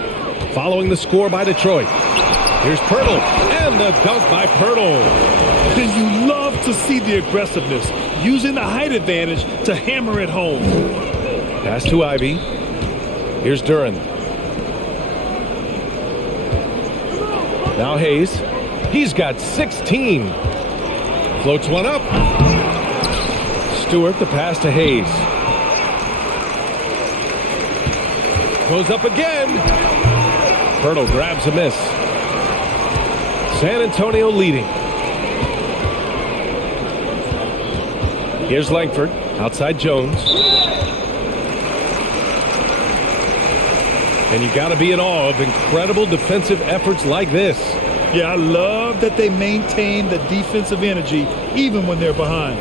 following the score by Detroit. Here's Pirtle, and the dunk by Pirtle. And you love to see the aggressiveness, using the height advantage to hammer it home. Pass to Ivy. Here's Duren. Now Hayes. He's got 16. Floats one up. Stewart, the pass to Hayes. Goes up again. Pirtle grabs a miss. San Antonio leading. Here's Langford. Outside Jones. And you got to be in awe of incredible defensive efforts like this. Yeah, I love that they maintain the defensive energy even when they're behind.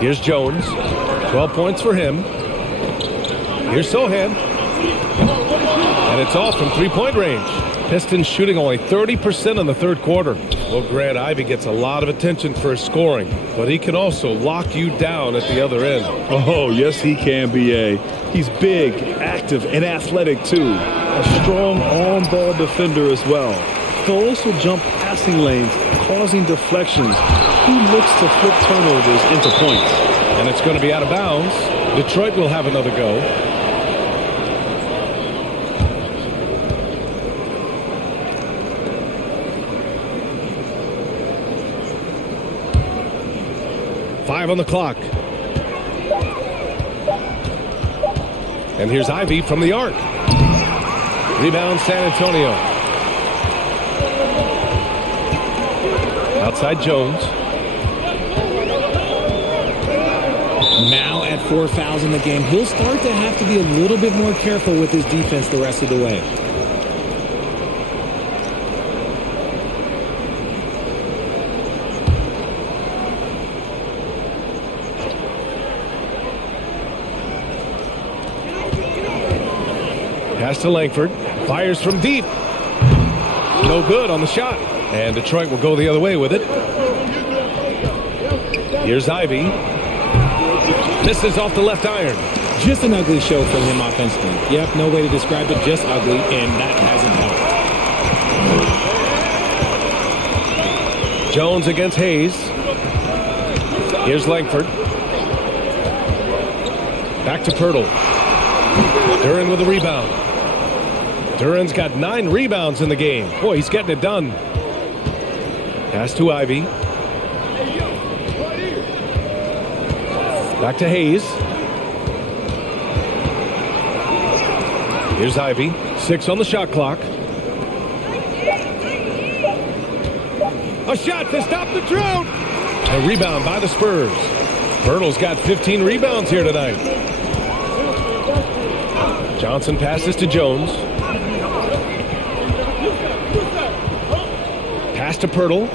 Here's Jones. 12 points for him. Here's Sohan. And it's off from three-point range. Pistons shooting only 30% in the third quarter. Well, Grant, Ivy gets a lot of attention for his scoring, but he can also lock you down at the other end. Oh, yes, he can, B.A. He's big, active, and athletic, too. A strong on-ball defender as well. He'll also jump passing lanes, causing deflections. He looks to flip turnovers into points. And it's going to be out of bounds. Detroit will have another go. Five on the clock. And here's Ivy from the arc. Rebound San Antonio. Outside Jones. Now at 4 fouls in the game, he'll start to have to be a little bit more careful with his defense the rest of the way. Pass to Langford. Fires from deep. No good on the shot. And Detroit will go the other way with it. Here's Ivy. Misses off the left iron. Just an ugly show from him offensively. Yep, no way to describe it, just ugly, and that hasn't helped. Jones against Hayes. Here's Langford. Back to Pirtle. Duren with a rebound. Duren's got 9 rebounds in the game. Boy, he's getting it done. Pass to Ivy. Back to Hayes. Here's Ivy. 6 on the shot clock. A shot to stop the drought. A rebound by the Spurs. Pirtle's got 15 rebounds here tonight. Johnson passes to Jones. Pass to Pirtle.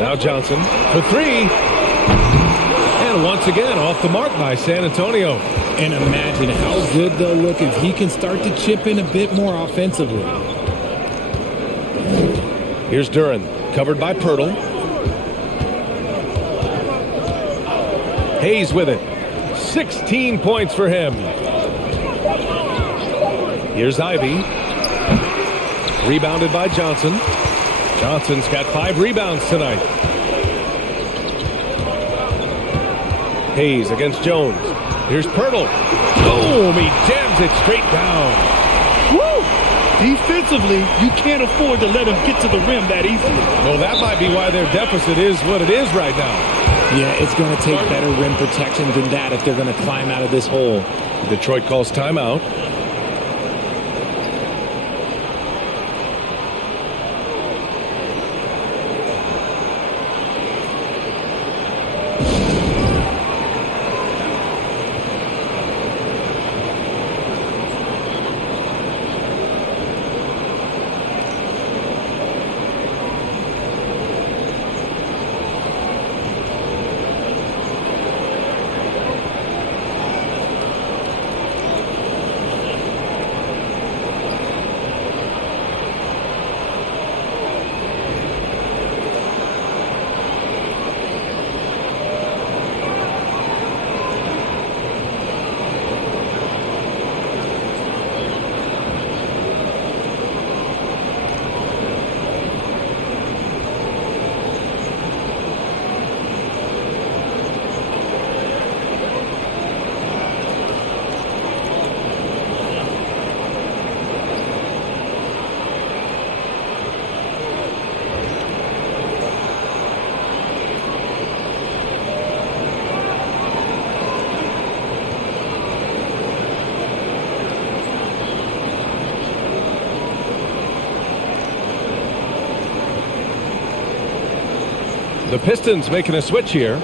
Now Johnson for 3. And once again, off the mark by San Antonio. And imagine how good they'll look if he can start to chip in a bit more offensively. Here's Duren, covered by Pirtle. Hayes with it. 16 points for him. Here's Ivy. Rebounded by Johnson. Johnson's got 5 rebounds tonight. Hayes against Jones. Here's Pirtle. Boom! He jams it straight down. Woo! Defensively, you can't afford to let him get to the rim that easily. Well, that might be why their deficit is what it is right now. Yeah, it's going to take better rim protection than that if they're going to climb out of this hole. Detroit calls timeout. The Pistons making a switch here.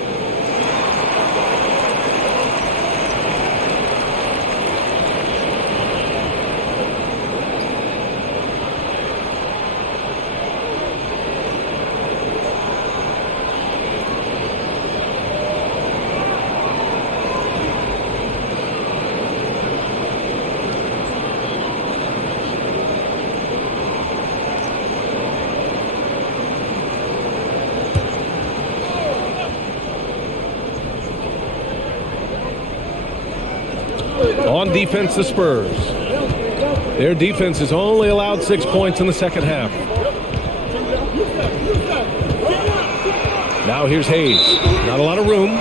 On defense, the Spurs. Their defense has only allowed 6 points in the second half. Now here's Hayes. Not a lot of room.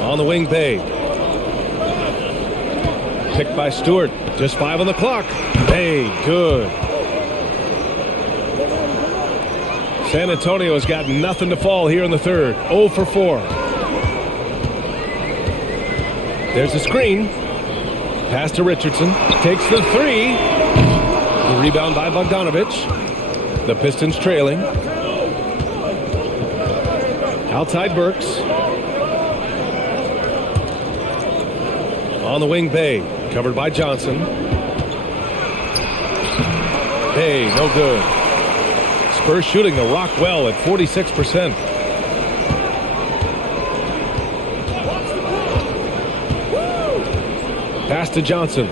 On the wing, Bay. Picked by Stewart. Just 5 on the clock. Bay, good. San Antonio has got nothing to fall here in the third. 0 for 4. There's a screen. Pass to Richardson. Takes the 3. The rebound by Bogdanovich. The Pistons trailing. Outside Burks. On the wing, Bay. Covered by Johnson. Bay, no good. Spurs shooting the rock well at 46%. Pass to Johnson.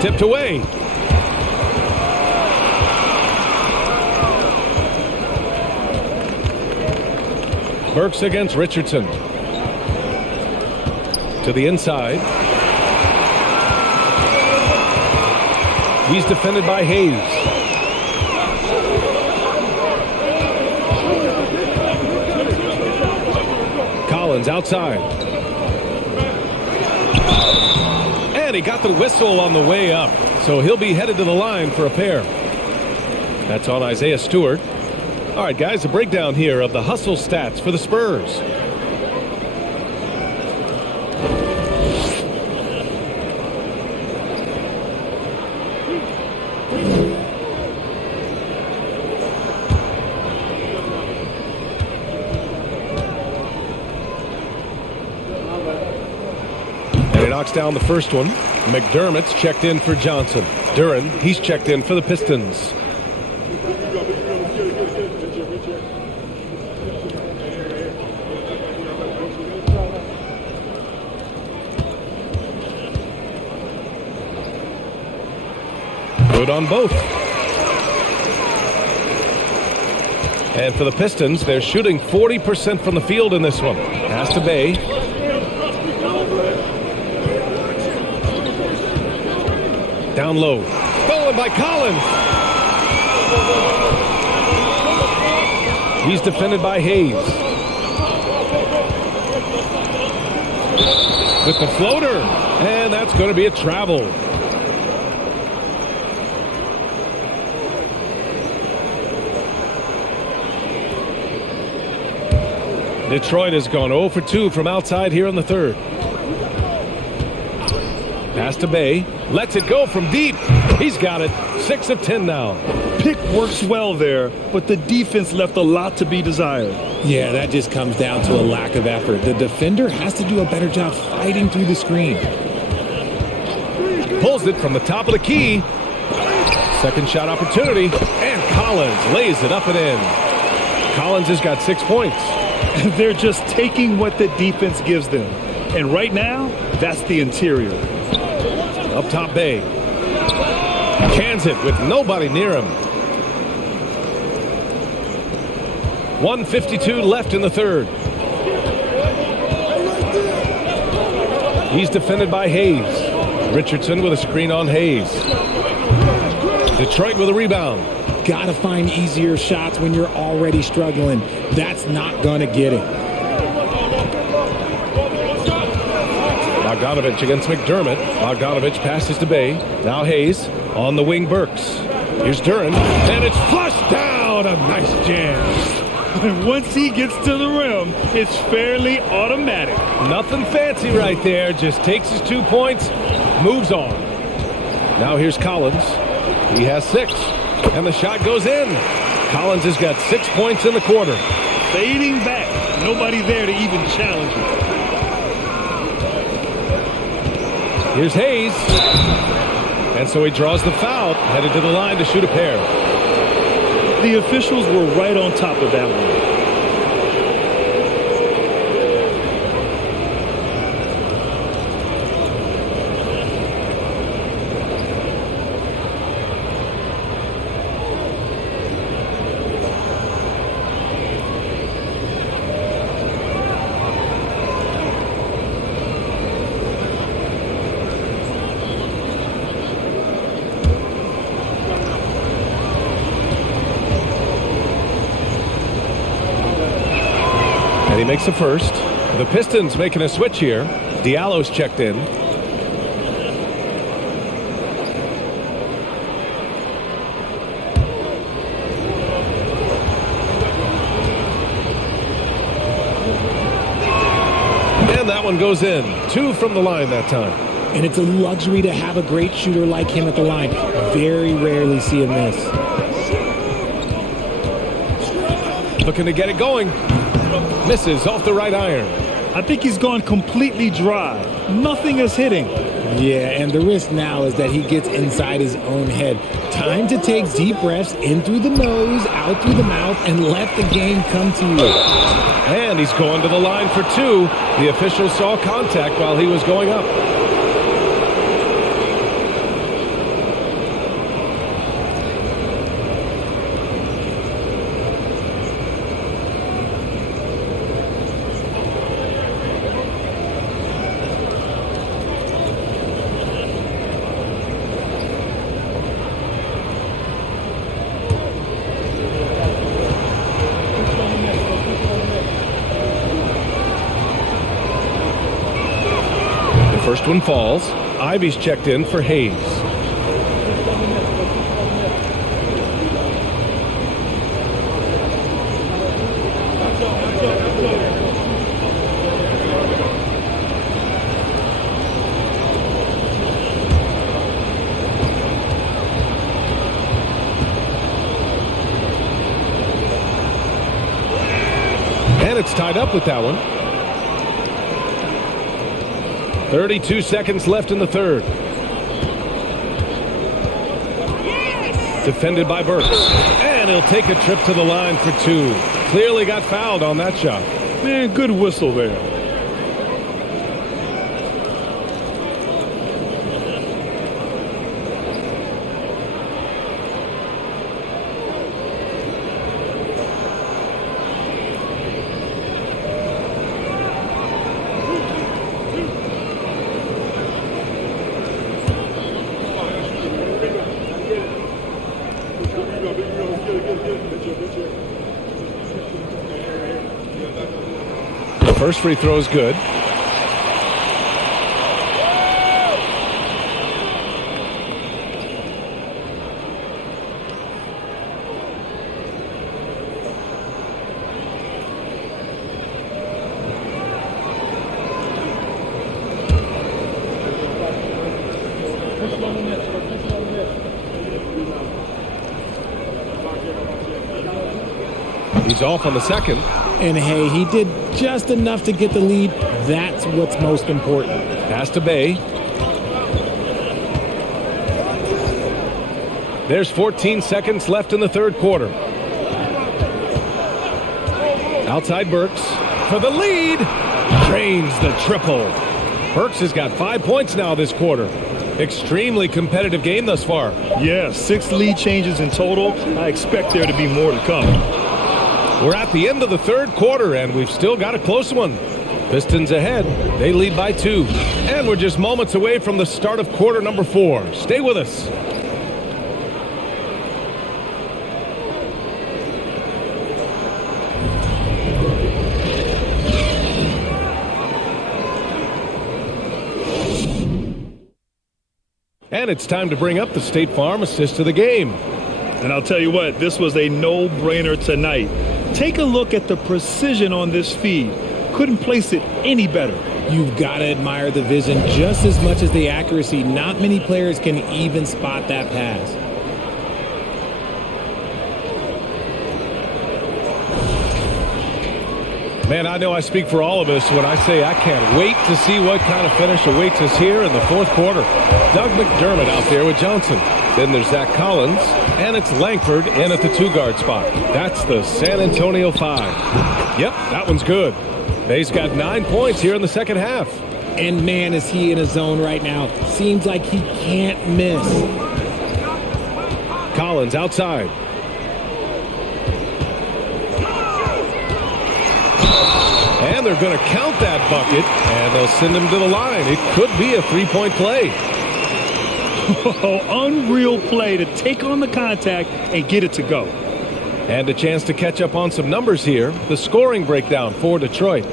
Tipped away. Burks against Richardson. To the inside. He's defended by Hayes. Collins outside. And he got the whistle on the way up. So he'll be headed to the line for a pair. That's on Isaiah Stewart. All right, guys, a breakdown here of the hustle stats for the Spurs. Knocks down the first one. McDermott's checked in for Johnson. Duren, he's checked in for the Pistons. Good on both. And for the Pistons, they're shooting 40% from the field in this one. Pass to Bay. Down low. Stolen by Collins. He's defended by Hayes. With the floater. And that's going to be a travel. Detroit has gone 0 for 2 from outside here in the third. Pass to Bay. Lets it go from deep. He's got it. 6 of 10 now. Pick works well there, but the defense left a lot to be desired. Yeah, that just comes down to a lack of effort. The defender has to do a better job fighting through the screen. Pulls it from the top of the key. Second shot opportunity. And Collins lays it up and in. Collins has got 6 points. They're just taking what the defense gives them. And right now, that's the interior. Up top, Bay. Cans it with nobody near him. 1:52 left in the third. He's defended by Hayes. Richardson with a screen on Hayes. Detroit with a rebound. Got to find easier shots when you're already struggling. That's not going to get it. Bogdanovich against McDermott. Bogdanovich passes to Bay. Now Hayes on the wing. Burks. Here's Duren. And it's flushed down. A nice jam. And once he gets to the rim, it's fairly automatic. Nothing fancy right there. Just takes his 2 points. Moves on. Now here's Collins. He has 6. And the shot goes in. Collins has got 6 points in the quarter. Fading back. Nobody there to even challenge him. Here's Hayes. And so he draws the foul. Headed to the line to shoot a pair. The officials were right on top of that one. And he makes the first. The Pistons making a switch here. Diallo's checked in. And that one goes in. 2 from the line that time. And it's a luxury to have a great shooter like him at the line. Very rarely see him miss. Looking to get it going. Misses off the right iron. I think he's gone completely dry. Nothing is hitting. Yeah, and the risk now is that he gets inside his own head. Time to take deep breaths in through the nose, out through the mouth, and let the game come to you. And he's going to the line for 2. The official saw contact while he was going up. First one falls. Ivy's checked in for Hayes. And it's tied up with that one. 32 seconds left in the third. Defended by Burks. And he'll take a trip to the line for 2. Clearly got fouled on that shot. Man, good whistle there. The first free throw is good. He's off on the second. And hey, he did just enough to get the lead. That's what's most important. Pass to Bay. There's 14 seconds left in the third quarter. Outside Burks for the lead. Drains the triple. Burks has got 5 points now this quarter. Extremely competitive game thus far. Yeah, 6 lead changes in total. I expect there to be more to come. We're at the end of the third quarter, and we've still got a close one. Pistons ahead. They lead by 2. And we're just moments away from the start of quarter number 4. Stay with us. And it's time to bring up the State Farm assist of the game. And I'll tell you what, this was a no-brainer tonight. Take a look at the precision on this feed. Couldn't place it any better. You've got to admire the vision just as much as the accuracy. Not many players can even spot that pass. Man, I know I speak for all of us when I say I can't wait to see what kind of finish awaits us here in the fourth quarter. Doug McDermott out there with Johnson. Then there's Zach Collins, and it's Langford in at the 2-guard spot. That's the San Antonio 5. Yep, that one's good. Bay's got 9 points here in the second half. And man, is he in a zone right now. Seems like he can't miss. Collins outside. And they're going to count that bucket, and they'll send him to the line. It could be a 3-point play. Unreal play to take on the contact and get it to go. And a chance to catch up on some numbers here. The scoring breakdown for Detroit.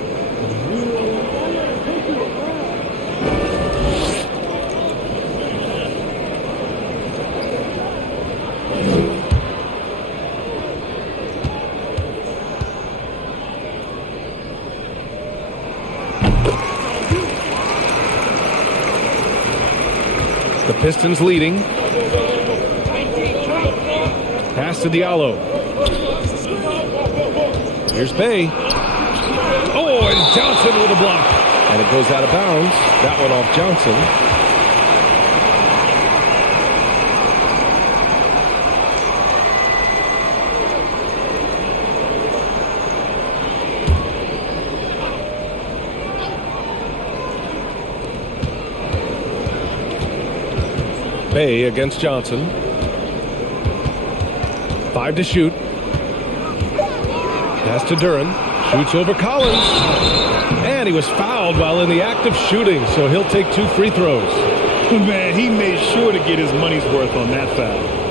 The Pistons leading. Pass to Diallo. Here's Bay. Oh, and Johnson with a block. And it goes out of bounds. That one off Johnson. Bay against Johnson. 5 to shoot. Pass to Duran. Shoots over Collins. And he was fouled while in the act of shooting, so he'll take 2 free throws. Man, he made sure to get his money's worth on that foul.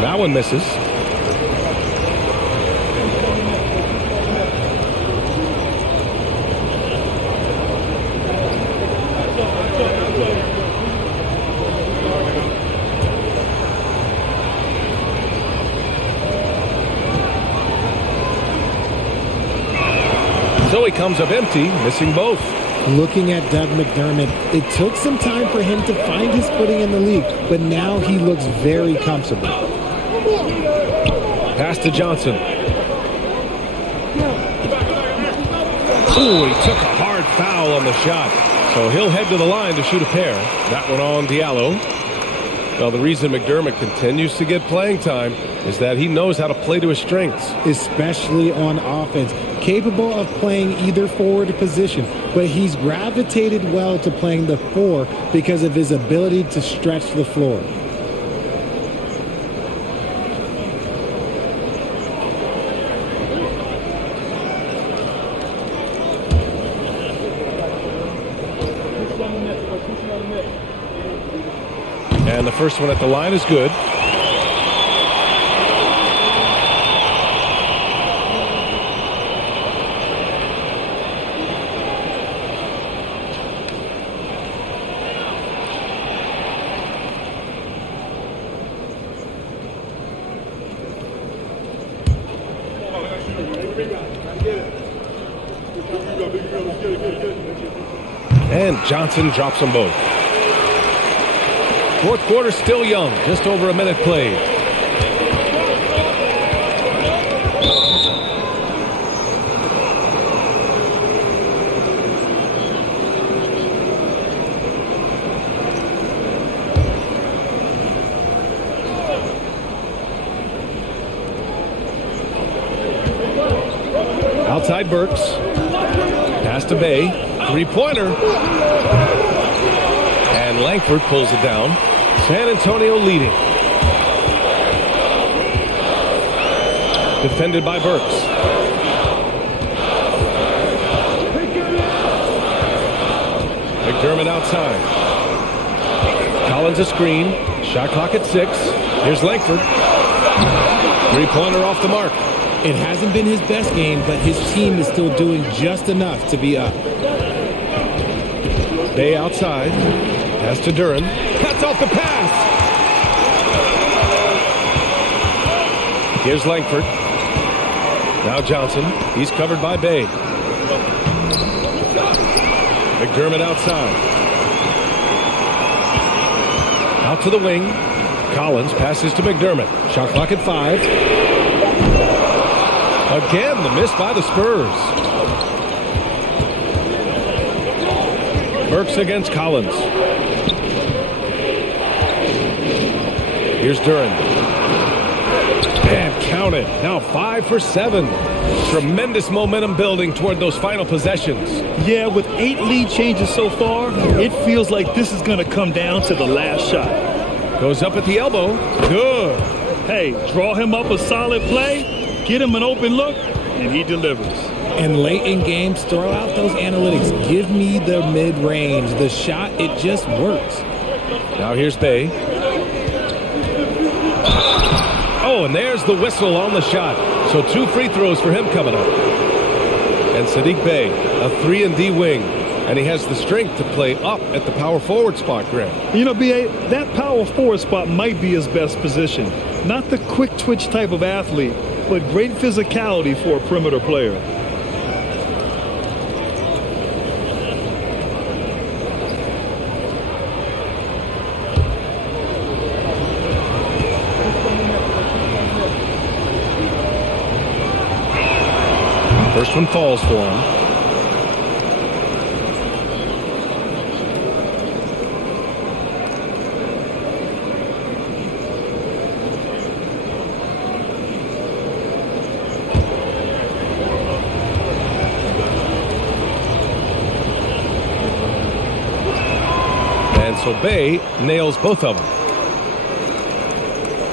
That one misses. So he comes up empty, missing both. Looking at Doug McDermott, it took some time for him to find his footing in the league, but now he looks very comfortable. Pass to Johnson. Ooh, he took a hard foul on the shot. So he'll head to the line to shoot a pair. That one on Diallo. Well, the reason McDermott continues to get playing time is that he knows how to play to his strengths. Especially on offense. Capable of playing either forward position, but he's gravitated well to playing the 4 because of his ability to stretch the floor. And the first one at the line is good. And Johnson drops them both. Fourth quarter still young, just over a minute played. Outside Burks. Pass to Bay. Three-pointer. And Langford pulls it down. San Antonio leading. Defended by Burks. McDermott outside. Collins a screen. Shot clock at 6. Here's Langford. Three-pointer off the mark. It hasn't been his best game, but his team is still doing just enough to be up. Bay outside. Pass to Duran. Cuts off the pass. Here's Langford. Now Johnson. He's covered by Bay. McDermott outside. Out to the wing. Collins passes to McDermott. Shot clock at 5. Again, the miss by the Spurs. Burks against Collins. Here's Duran. And count it. Now 5 for 7. Tremendous momentum building toward those final possessions. Yeah, with 8 lead changes so far, it feels like this is going to come down to the last shot. Goes up at the elbow. Good. Hey, draw him up a solid play, get him an open look, and he delivers. And late in games, throw out those analytics. Give me the mid-range. The shot, it just works. Now here's Bay. Oh, and there's the whistle on the shot. So 2 free throws for him coming up. And Sadiq Bey, a 3-and-D wing. And he has the strength to play up at the power forward spot, Greg. You know, B.A., that power forward spot might be his best position. Not the quick twitch type of athlete, but great physicality for a perimeter player. First one falls for him. And so Bay nails both of them.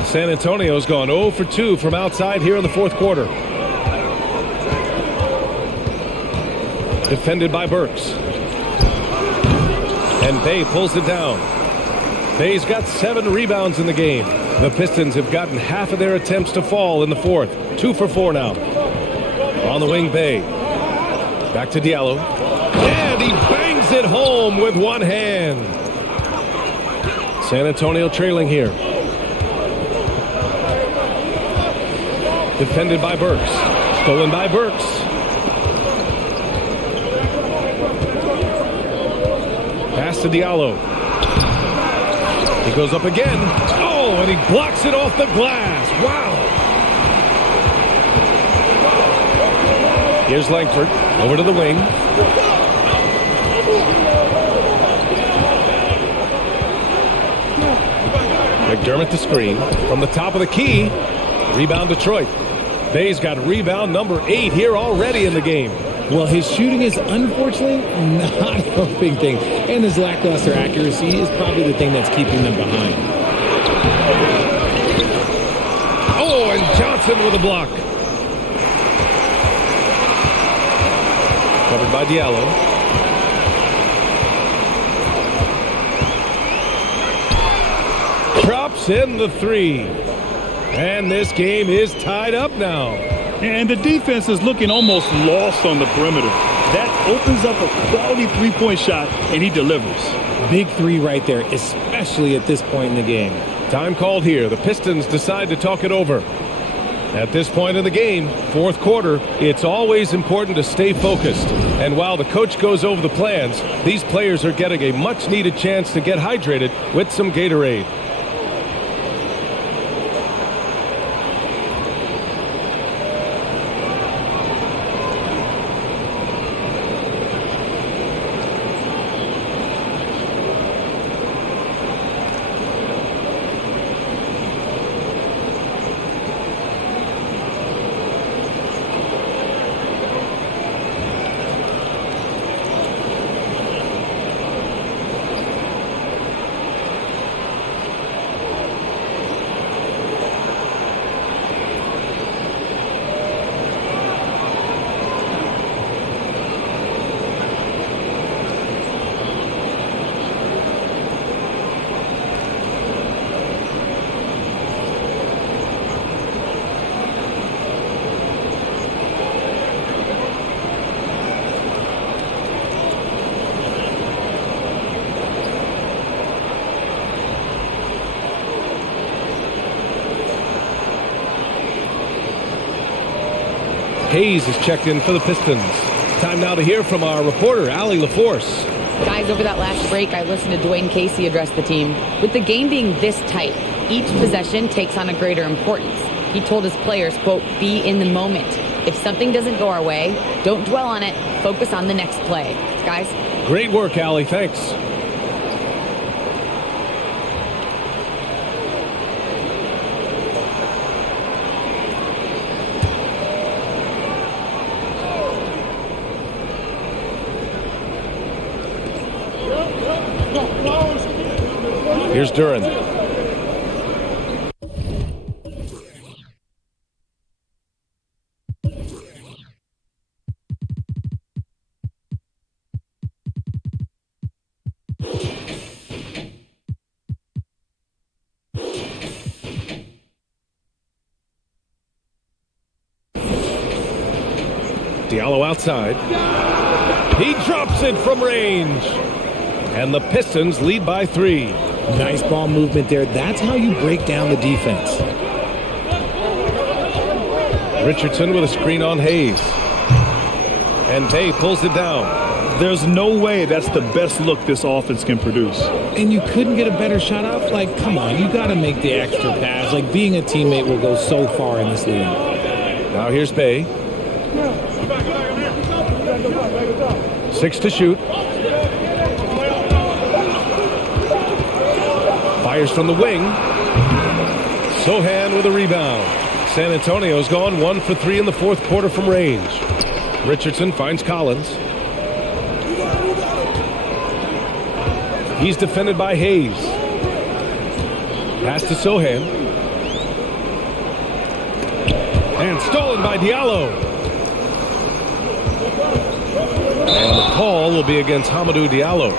San Antonio's gone 0 for 2 from outside here in the fourth quarter. Defended by Burks. And Bay pulls it down. Bay's got 7 rebounds in the game. The Pistons have gotten half of their attempts to fall in the fourth. 2 for 4 now. On the wing, Bay. Back to Diallo. And he bangs it home with one hand. San Antonio trailing here. Defended by Burks. Stolen by Burks. Pass to Diallo. He goes up again. Oh, and he blocks it off the glass. Wow. Here's Langford. Over to the wing. Dermott the screen. From the top of the key. Rebound Detroit. Bay's got rebound number 8 here already in the game. Well, his shooting is unfortunately not helping things, and his lackluster accuracy is probably the thing that's keeping them behind. Oh, and Johnson with a block. Covered by Diallo. Drops in the 3. And this game is tied up now. And the defense is looking almost lost on the perimeter. That opens up a quality three-point shot, and he delivers. Big 3 right there, especially at this point in the game. Time called here. The Pistons decide to talk it over. At this point in the game, fourth quarter, it's always important to stay focused. And while the coach goes over the plans, these players are getting a much-needed chance to get hydrated with some Gatorade. Hayes is checked in for the Pistons. Time now to hear from our reporter, Allie LaForce. Guys, over that last break, I listened to Dwayne Casey address the team. With the game being this tight, each possession takes on a greater importance. He told his players, quote, be in the moment. If something doesn't go our way, don't dwell on it. Focus on the next play. Guys? Great work, Allie. Thanks. Here's Duran. Diallo outside. He drops it from range. And the Pistons lead by 3. Nice ball movement there. That's how you break down the defense. Richardson with a screen on Hayes. And Bay pulls it down. There's no way that's the best look this offense can produce. And you couldn't get a better shot off? Like, come on, you got to make the extra pass. Like, being a teammate will go so far in this league. Now here's Bay. 6 to shoot. Fires from the wing. Sohan with a rebound. San Antonio's gone 1 for 3 in the fourth quarter from range. Richardson finds Collins. He's defended by Hayes. Pass to Sohan. And stolen by Diallo. And the call will be against Hamidou Diallo.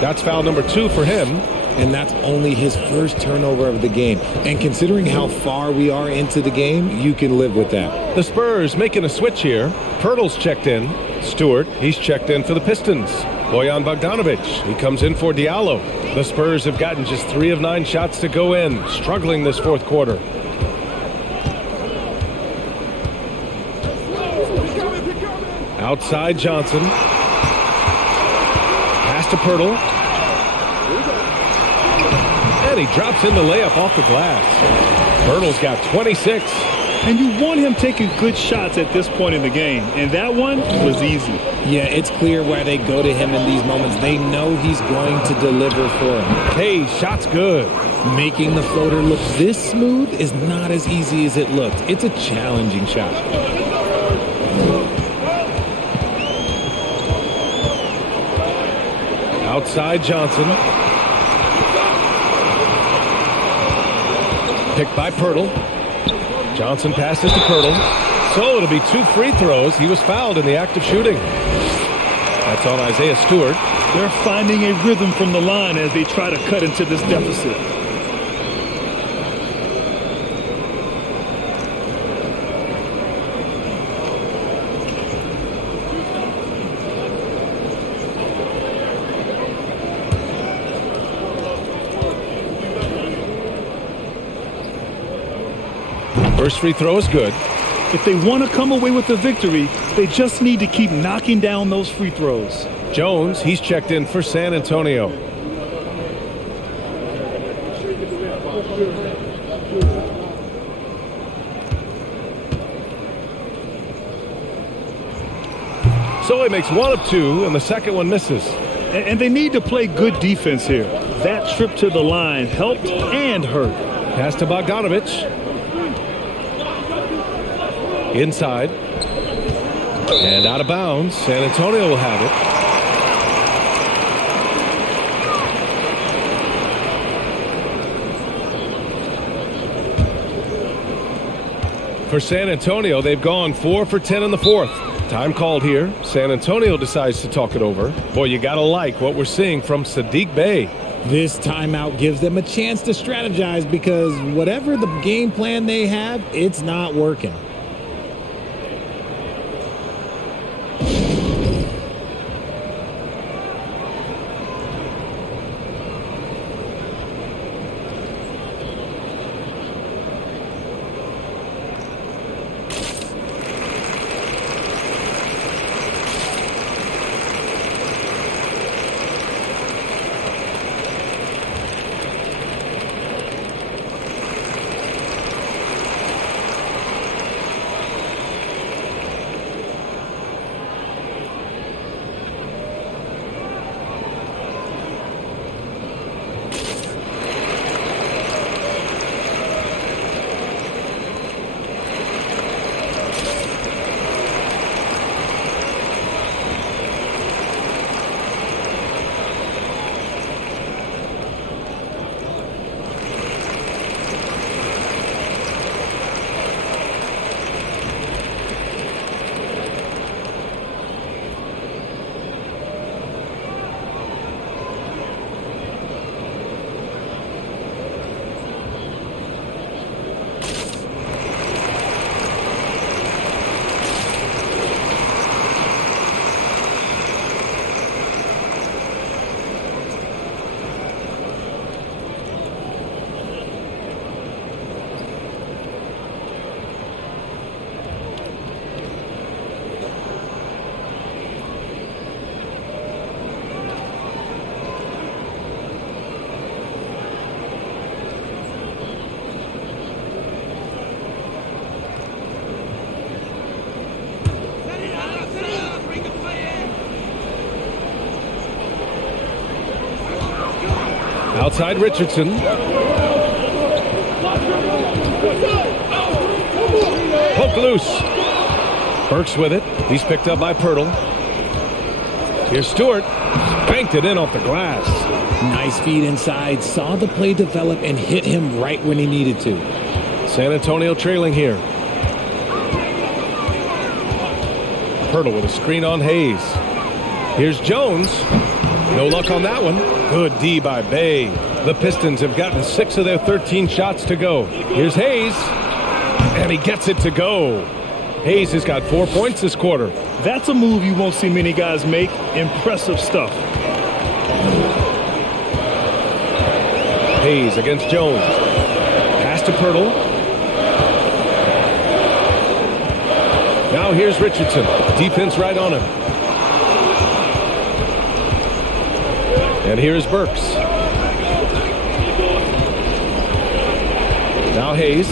That's foul number 2 for him. And that's only his first turnover of the game. And considering how far we are into the game, you can live with that. The Spurs making a switch here. Pirtle's checked in. Stewart, he's checked in for the Pistons. Bojan Bogdanovic, he comes in for Diallo. The Spurs have gotten just 3 of 9 shots to go in, struggling this fourth quarter. Outside Johnson. Pass to Pirtle. And he drops in the layup off the glass. Pirtle's got 26. And you want him taking good shots at this point in the game. And that one was easy. Yeah, it's clear why they go to him in these moments. They know he's going to deliver for him. Hayes, shot's good. Making the floater look this smooth is not as easy as it looked. It's a challenging shot. Outside Johnson. Picked by Pirtle. Johnson passes to Pirtle. So it'll be 2 free throws. He was fouled in the act of shooting. That's on Isaiah Stewart. They're finding a rhythm from the line as they try to cut into this deficit. First free throw is good. If they want to come away with the victory, they just need to keep knocking down those free throws. Jones, he's checked in for San Antonio. So he makes 1 of 2, and the second one misses. And they need to play good defense here. That trip to the line helped and hurt. Pass to Bogdanovich. Inside. And out of bounds. San Antonio will have it. For San Antonio, they've gone 4 for 10 in the fourth. Time called here. San Antonio decides to talk it over. Boy, you gotta like what we're seeing from Sadiq Bey. This timeout gives them a chance to strategize because whatever the game plan they have, it's not working. Outside Richardson. Poke loose. Burks with it. He's picked up by Pirtle. Here's Stewart. Banked it in off the glass. Nice feed inside. Saw the play develop and hit him right when he needed to. San Antonio trailing here. Pirtle with a screen on Hayes. Here's Jones. No luck on that one. Good D by Bey. The Pistons have gotten 6 of their 13 shots to go. Here's Hayes. And he gets it to go. Hayes has got 4 points this quarter. That's a move you won't see many guys make. Impressive stuff. Hayes against Jones. Pass to Pirtle. Now here's Richardson. Defense right on him. And here's Burks. Now Hayes.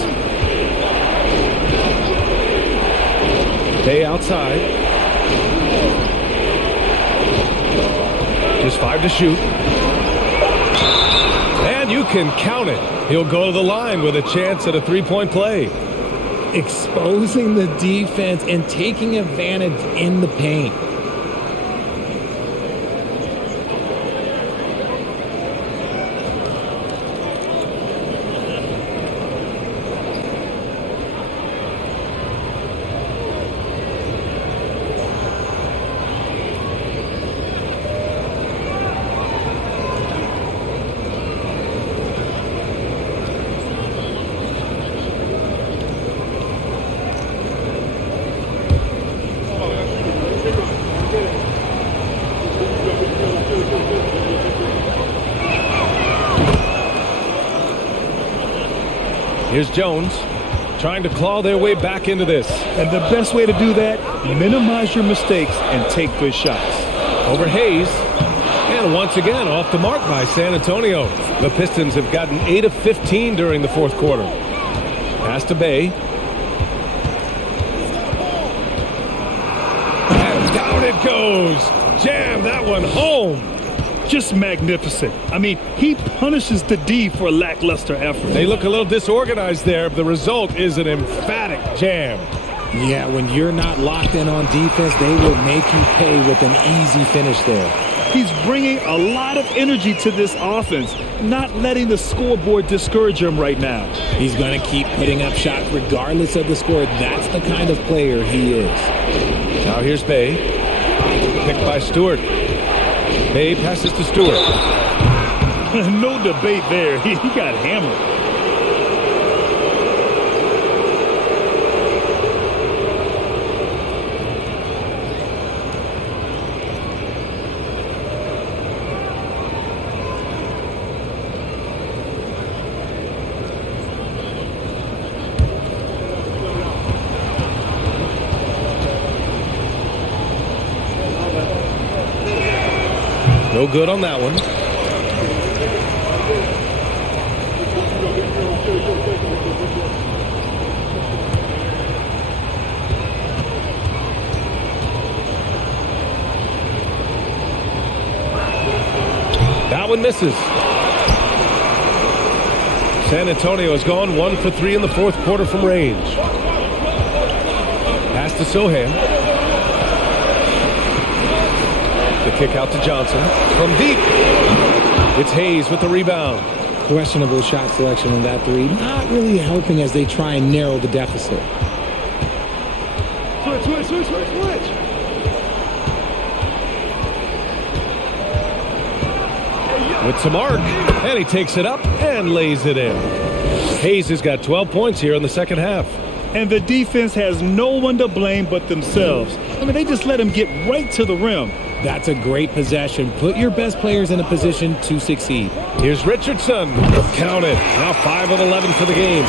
Bay outside. Just 5 to shoot. And you can count it. He'll go to the line with a chance at a three-point play. Exposing the defense and taking advantage in the paint. Here's Jones trying to claw their way back into this. And the best way to do that, minimize your mistakes and take good shots. Over Hayes. And once again, off the mark by San Antonio. The Pistons have gotten 8 of 15 during the fourth quarter. Pass to Bay. And down it goes. Jam that one home. Just magnificent. I mean, he punishes the D for lackluster effort. They look a little disorganized there, but the result is an emphatic jam. Yeah, when you're not locked in on defense, they will make you pay with an easy finish there. He's bringing a lot of energy to this offense, not letting the scoreboard discourage him right now. He's going to keep putting up shots regardless of the score. That's the kind of player he is. Now here's Bay. Picked by Stewart. Bay passes to Stewart. No debate there. He got hammered. No good on that one. That one misses. San Antonio has gone 1 for 3 in the fourth quarter from range. Pass to Sohan. The kick out to Johnson. From deep. It's Hayes with the rebound. Questionable shot selection on that three. Not really helping as they try and narrow the deficit. Switch. With some arc. And he takes it up and lays it in. Hayes has got 12 points here in the second half. And the defense has no one to blame but themselves. I mean, they just let him get right to the rim. That's a great possession. Put your best players in a position to succeed. Here's Richardson. Count it. Now 5 of 11 for the game.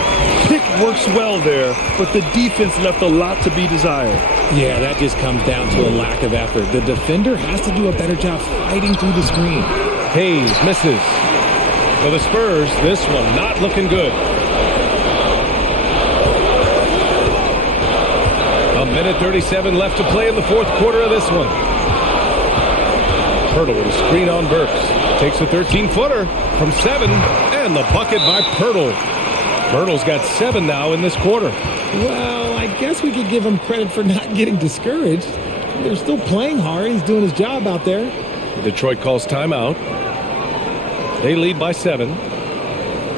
Pick works well there, but the defense left a lot to be desired. Yeah, that just comes down to a lack of effort. The defender has to do a better job fighting through the screen. Hayes misses. For the Spurs, this one not looking good. A minute 37 left to play in the fourth quarter of this one. Pirtle with a screen on Burks. Takes a 13-footer from 7, and the bucket by Pirtle. Pirtle's got 7 now in this quarter. Well, I guess we could give him credit for not getting discouraged. They're still playing hard. He's doing his job out there. Detroit calls timeout. They lead by 7.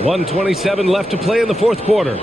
1:27 left to play in the fourth quarter.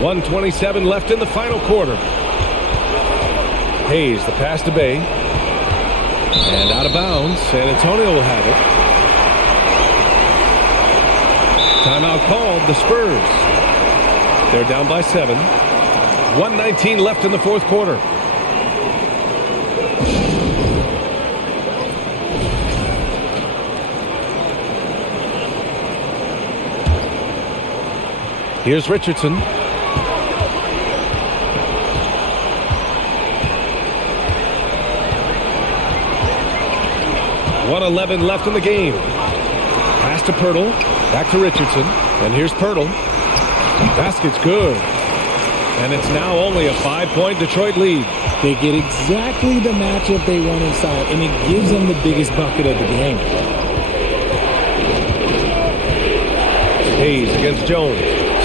1:27 left in the final quarter. Hayes, the pass to Bay. And out of bounds. San Antonio will have it. Timeout called, the Spurs. They're down by 7. 1:19 left in the fourth quarter. Here's Richardson. .111 left in the game. Pass to Pirtle. Back to Richardson. And here's Pirtle. Basket's good. And it's now only a 5-point Detroit lead. They get exactly the matchup they want inside, and it gives them the biggest bucket of the game. Hayes against Jones.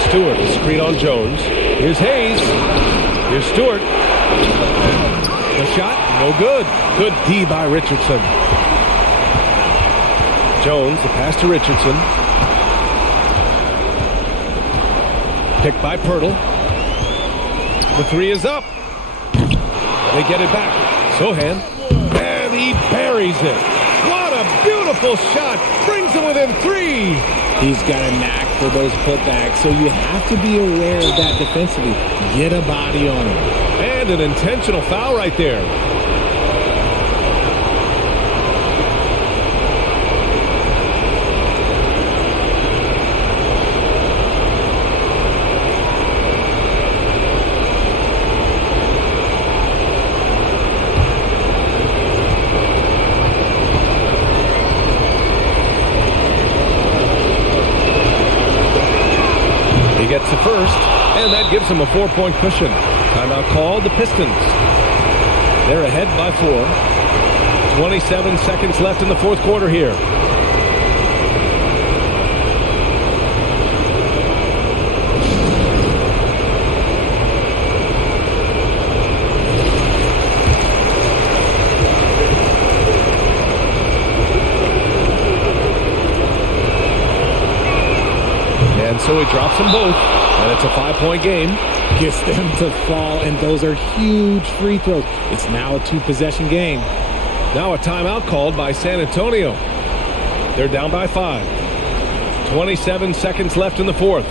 Stewart, the screen on Jones. Here's Hayes. Here's Stewart. The shot, no good. Good D by Richardson. Jones, the pass to Richardson. Picked by Pirtle. The three is up. They get it back. Sohan. And he buries it. What a beautiful shot. Brings them within 3. He's got a knack for those putbacks, so you have to be aware of that defensively. Get a body on him. And an intentional foul right there. Gets the first, and that gives him a 4-point cushion. Timeout called, the Pistons. They're ahead by 4. 27 seconds left in the fourth quarter here. So he drops them both, and it's a 5-point game. Gets them to fall, and those are huge free throws. It's now a 2-possession game. Now a timeout called by San Antonio. They're down by 5. 27 seconds left in the fourth.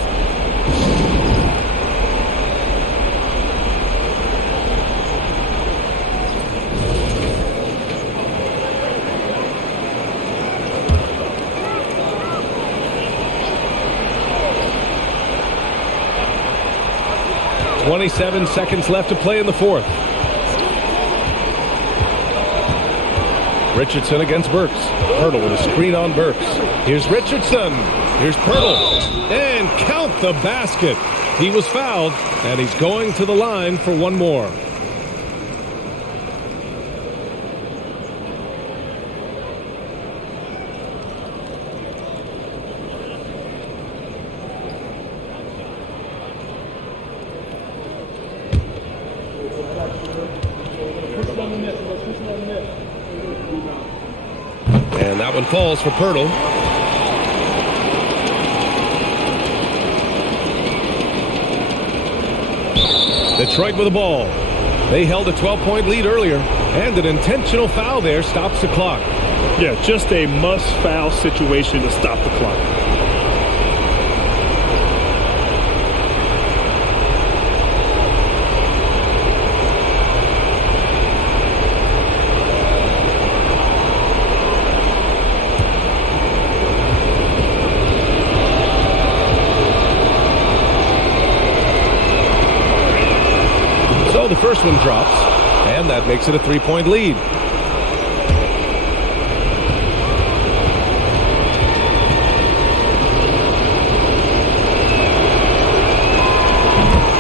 .27 seconds left to play in the fourth. Richardson against Burks. Pirtle with a screen on Burks. Here's Richardson. Here's Pirtle. And count the basket. He was fouled, and he's going to the line for one more. And that one falls for Pirtle. Detroit with the ball. They held a 12-point lead earlier, and an intentional foul there stops the clock. Yeah, just a must-foul situation to stop the clock. So the first one drops, and that makes it a 3-point lead.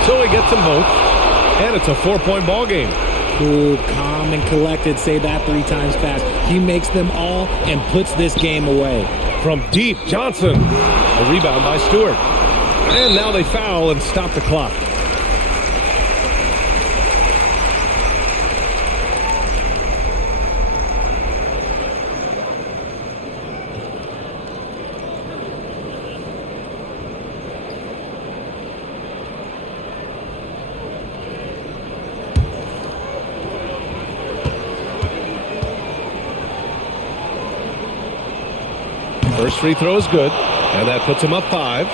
So he gets them both, and it's a 4-point ball game. Cool, calm, and collected. Say that 3 times fast. He makes them all and puts this game away. From deep, Johnson. A rebound by Stewart. And now they foul and stop the clock. First free throw is good, and that puts him up 5.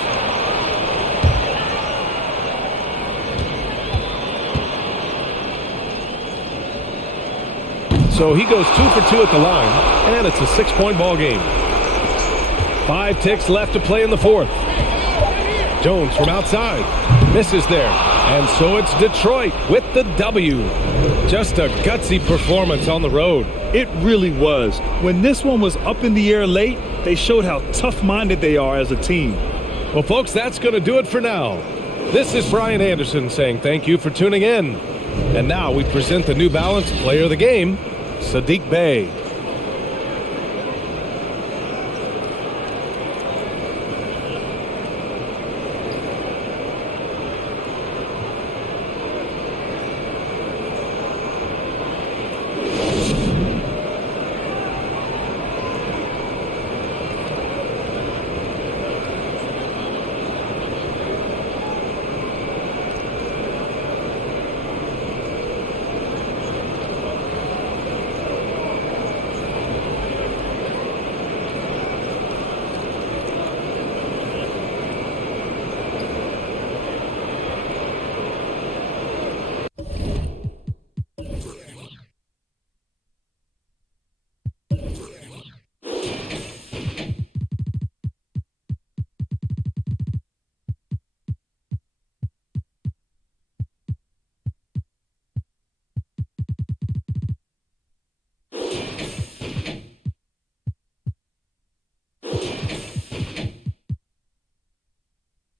So he goes 2 for 2 at the line, and it's a 6-point ball game. 5 ticks left to play in the fourth. Jones from outside misses there, and so it's Detroit with the W. Just a gutsy performance on the road. It really was. When this one was up in the air late, they showed how tough-minded they are as a team. Well, folks, that's going to do it for now. This is Brian Anderson saying thank you for tuning in. And now we present the New Balance Player of the Game, Sadiq Bey.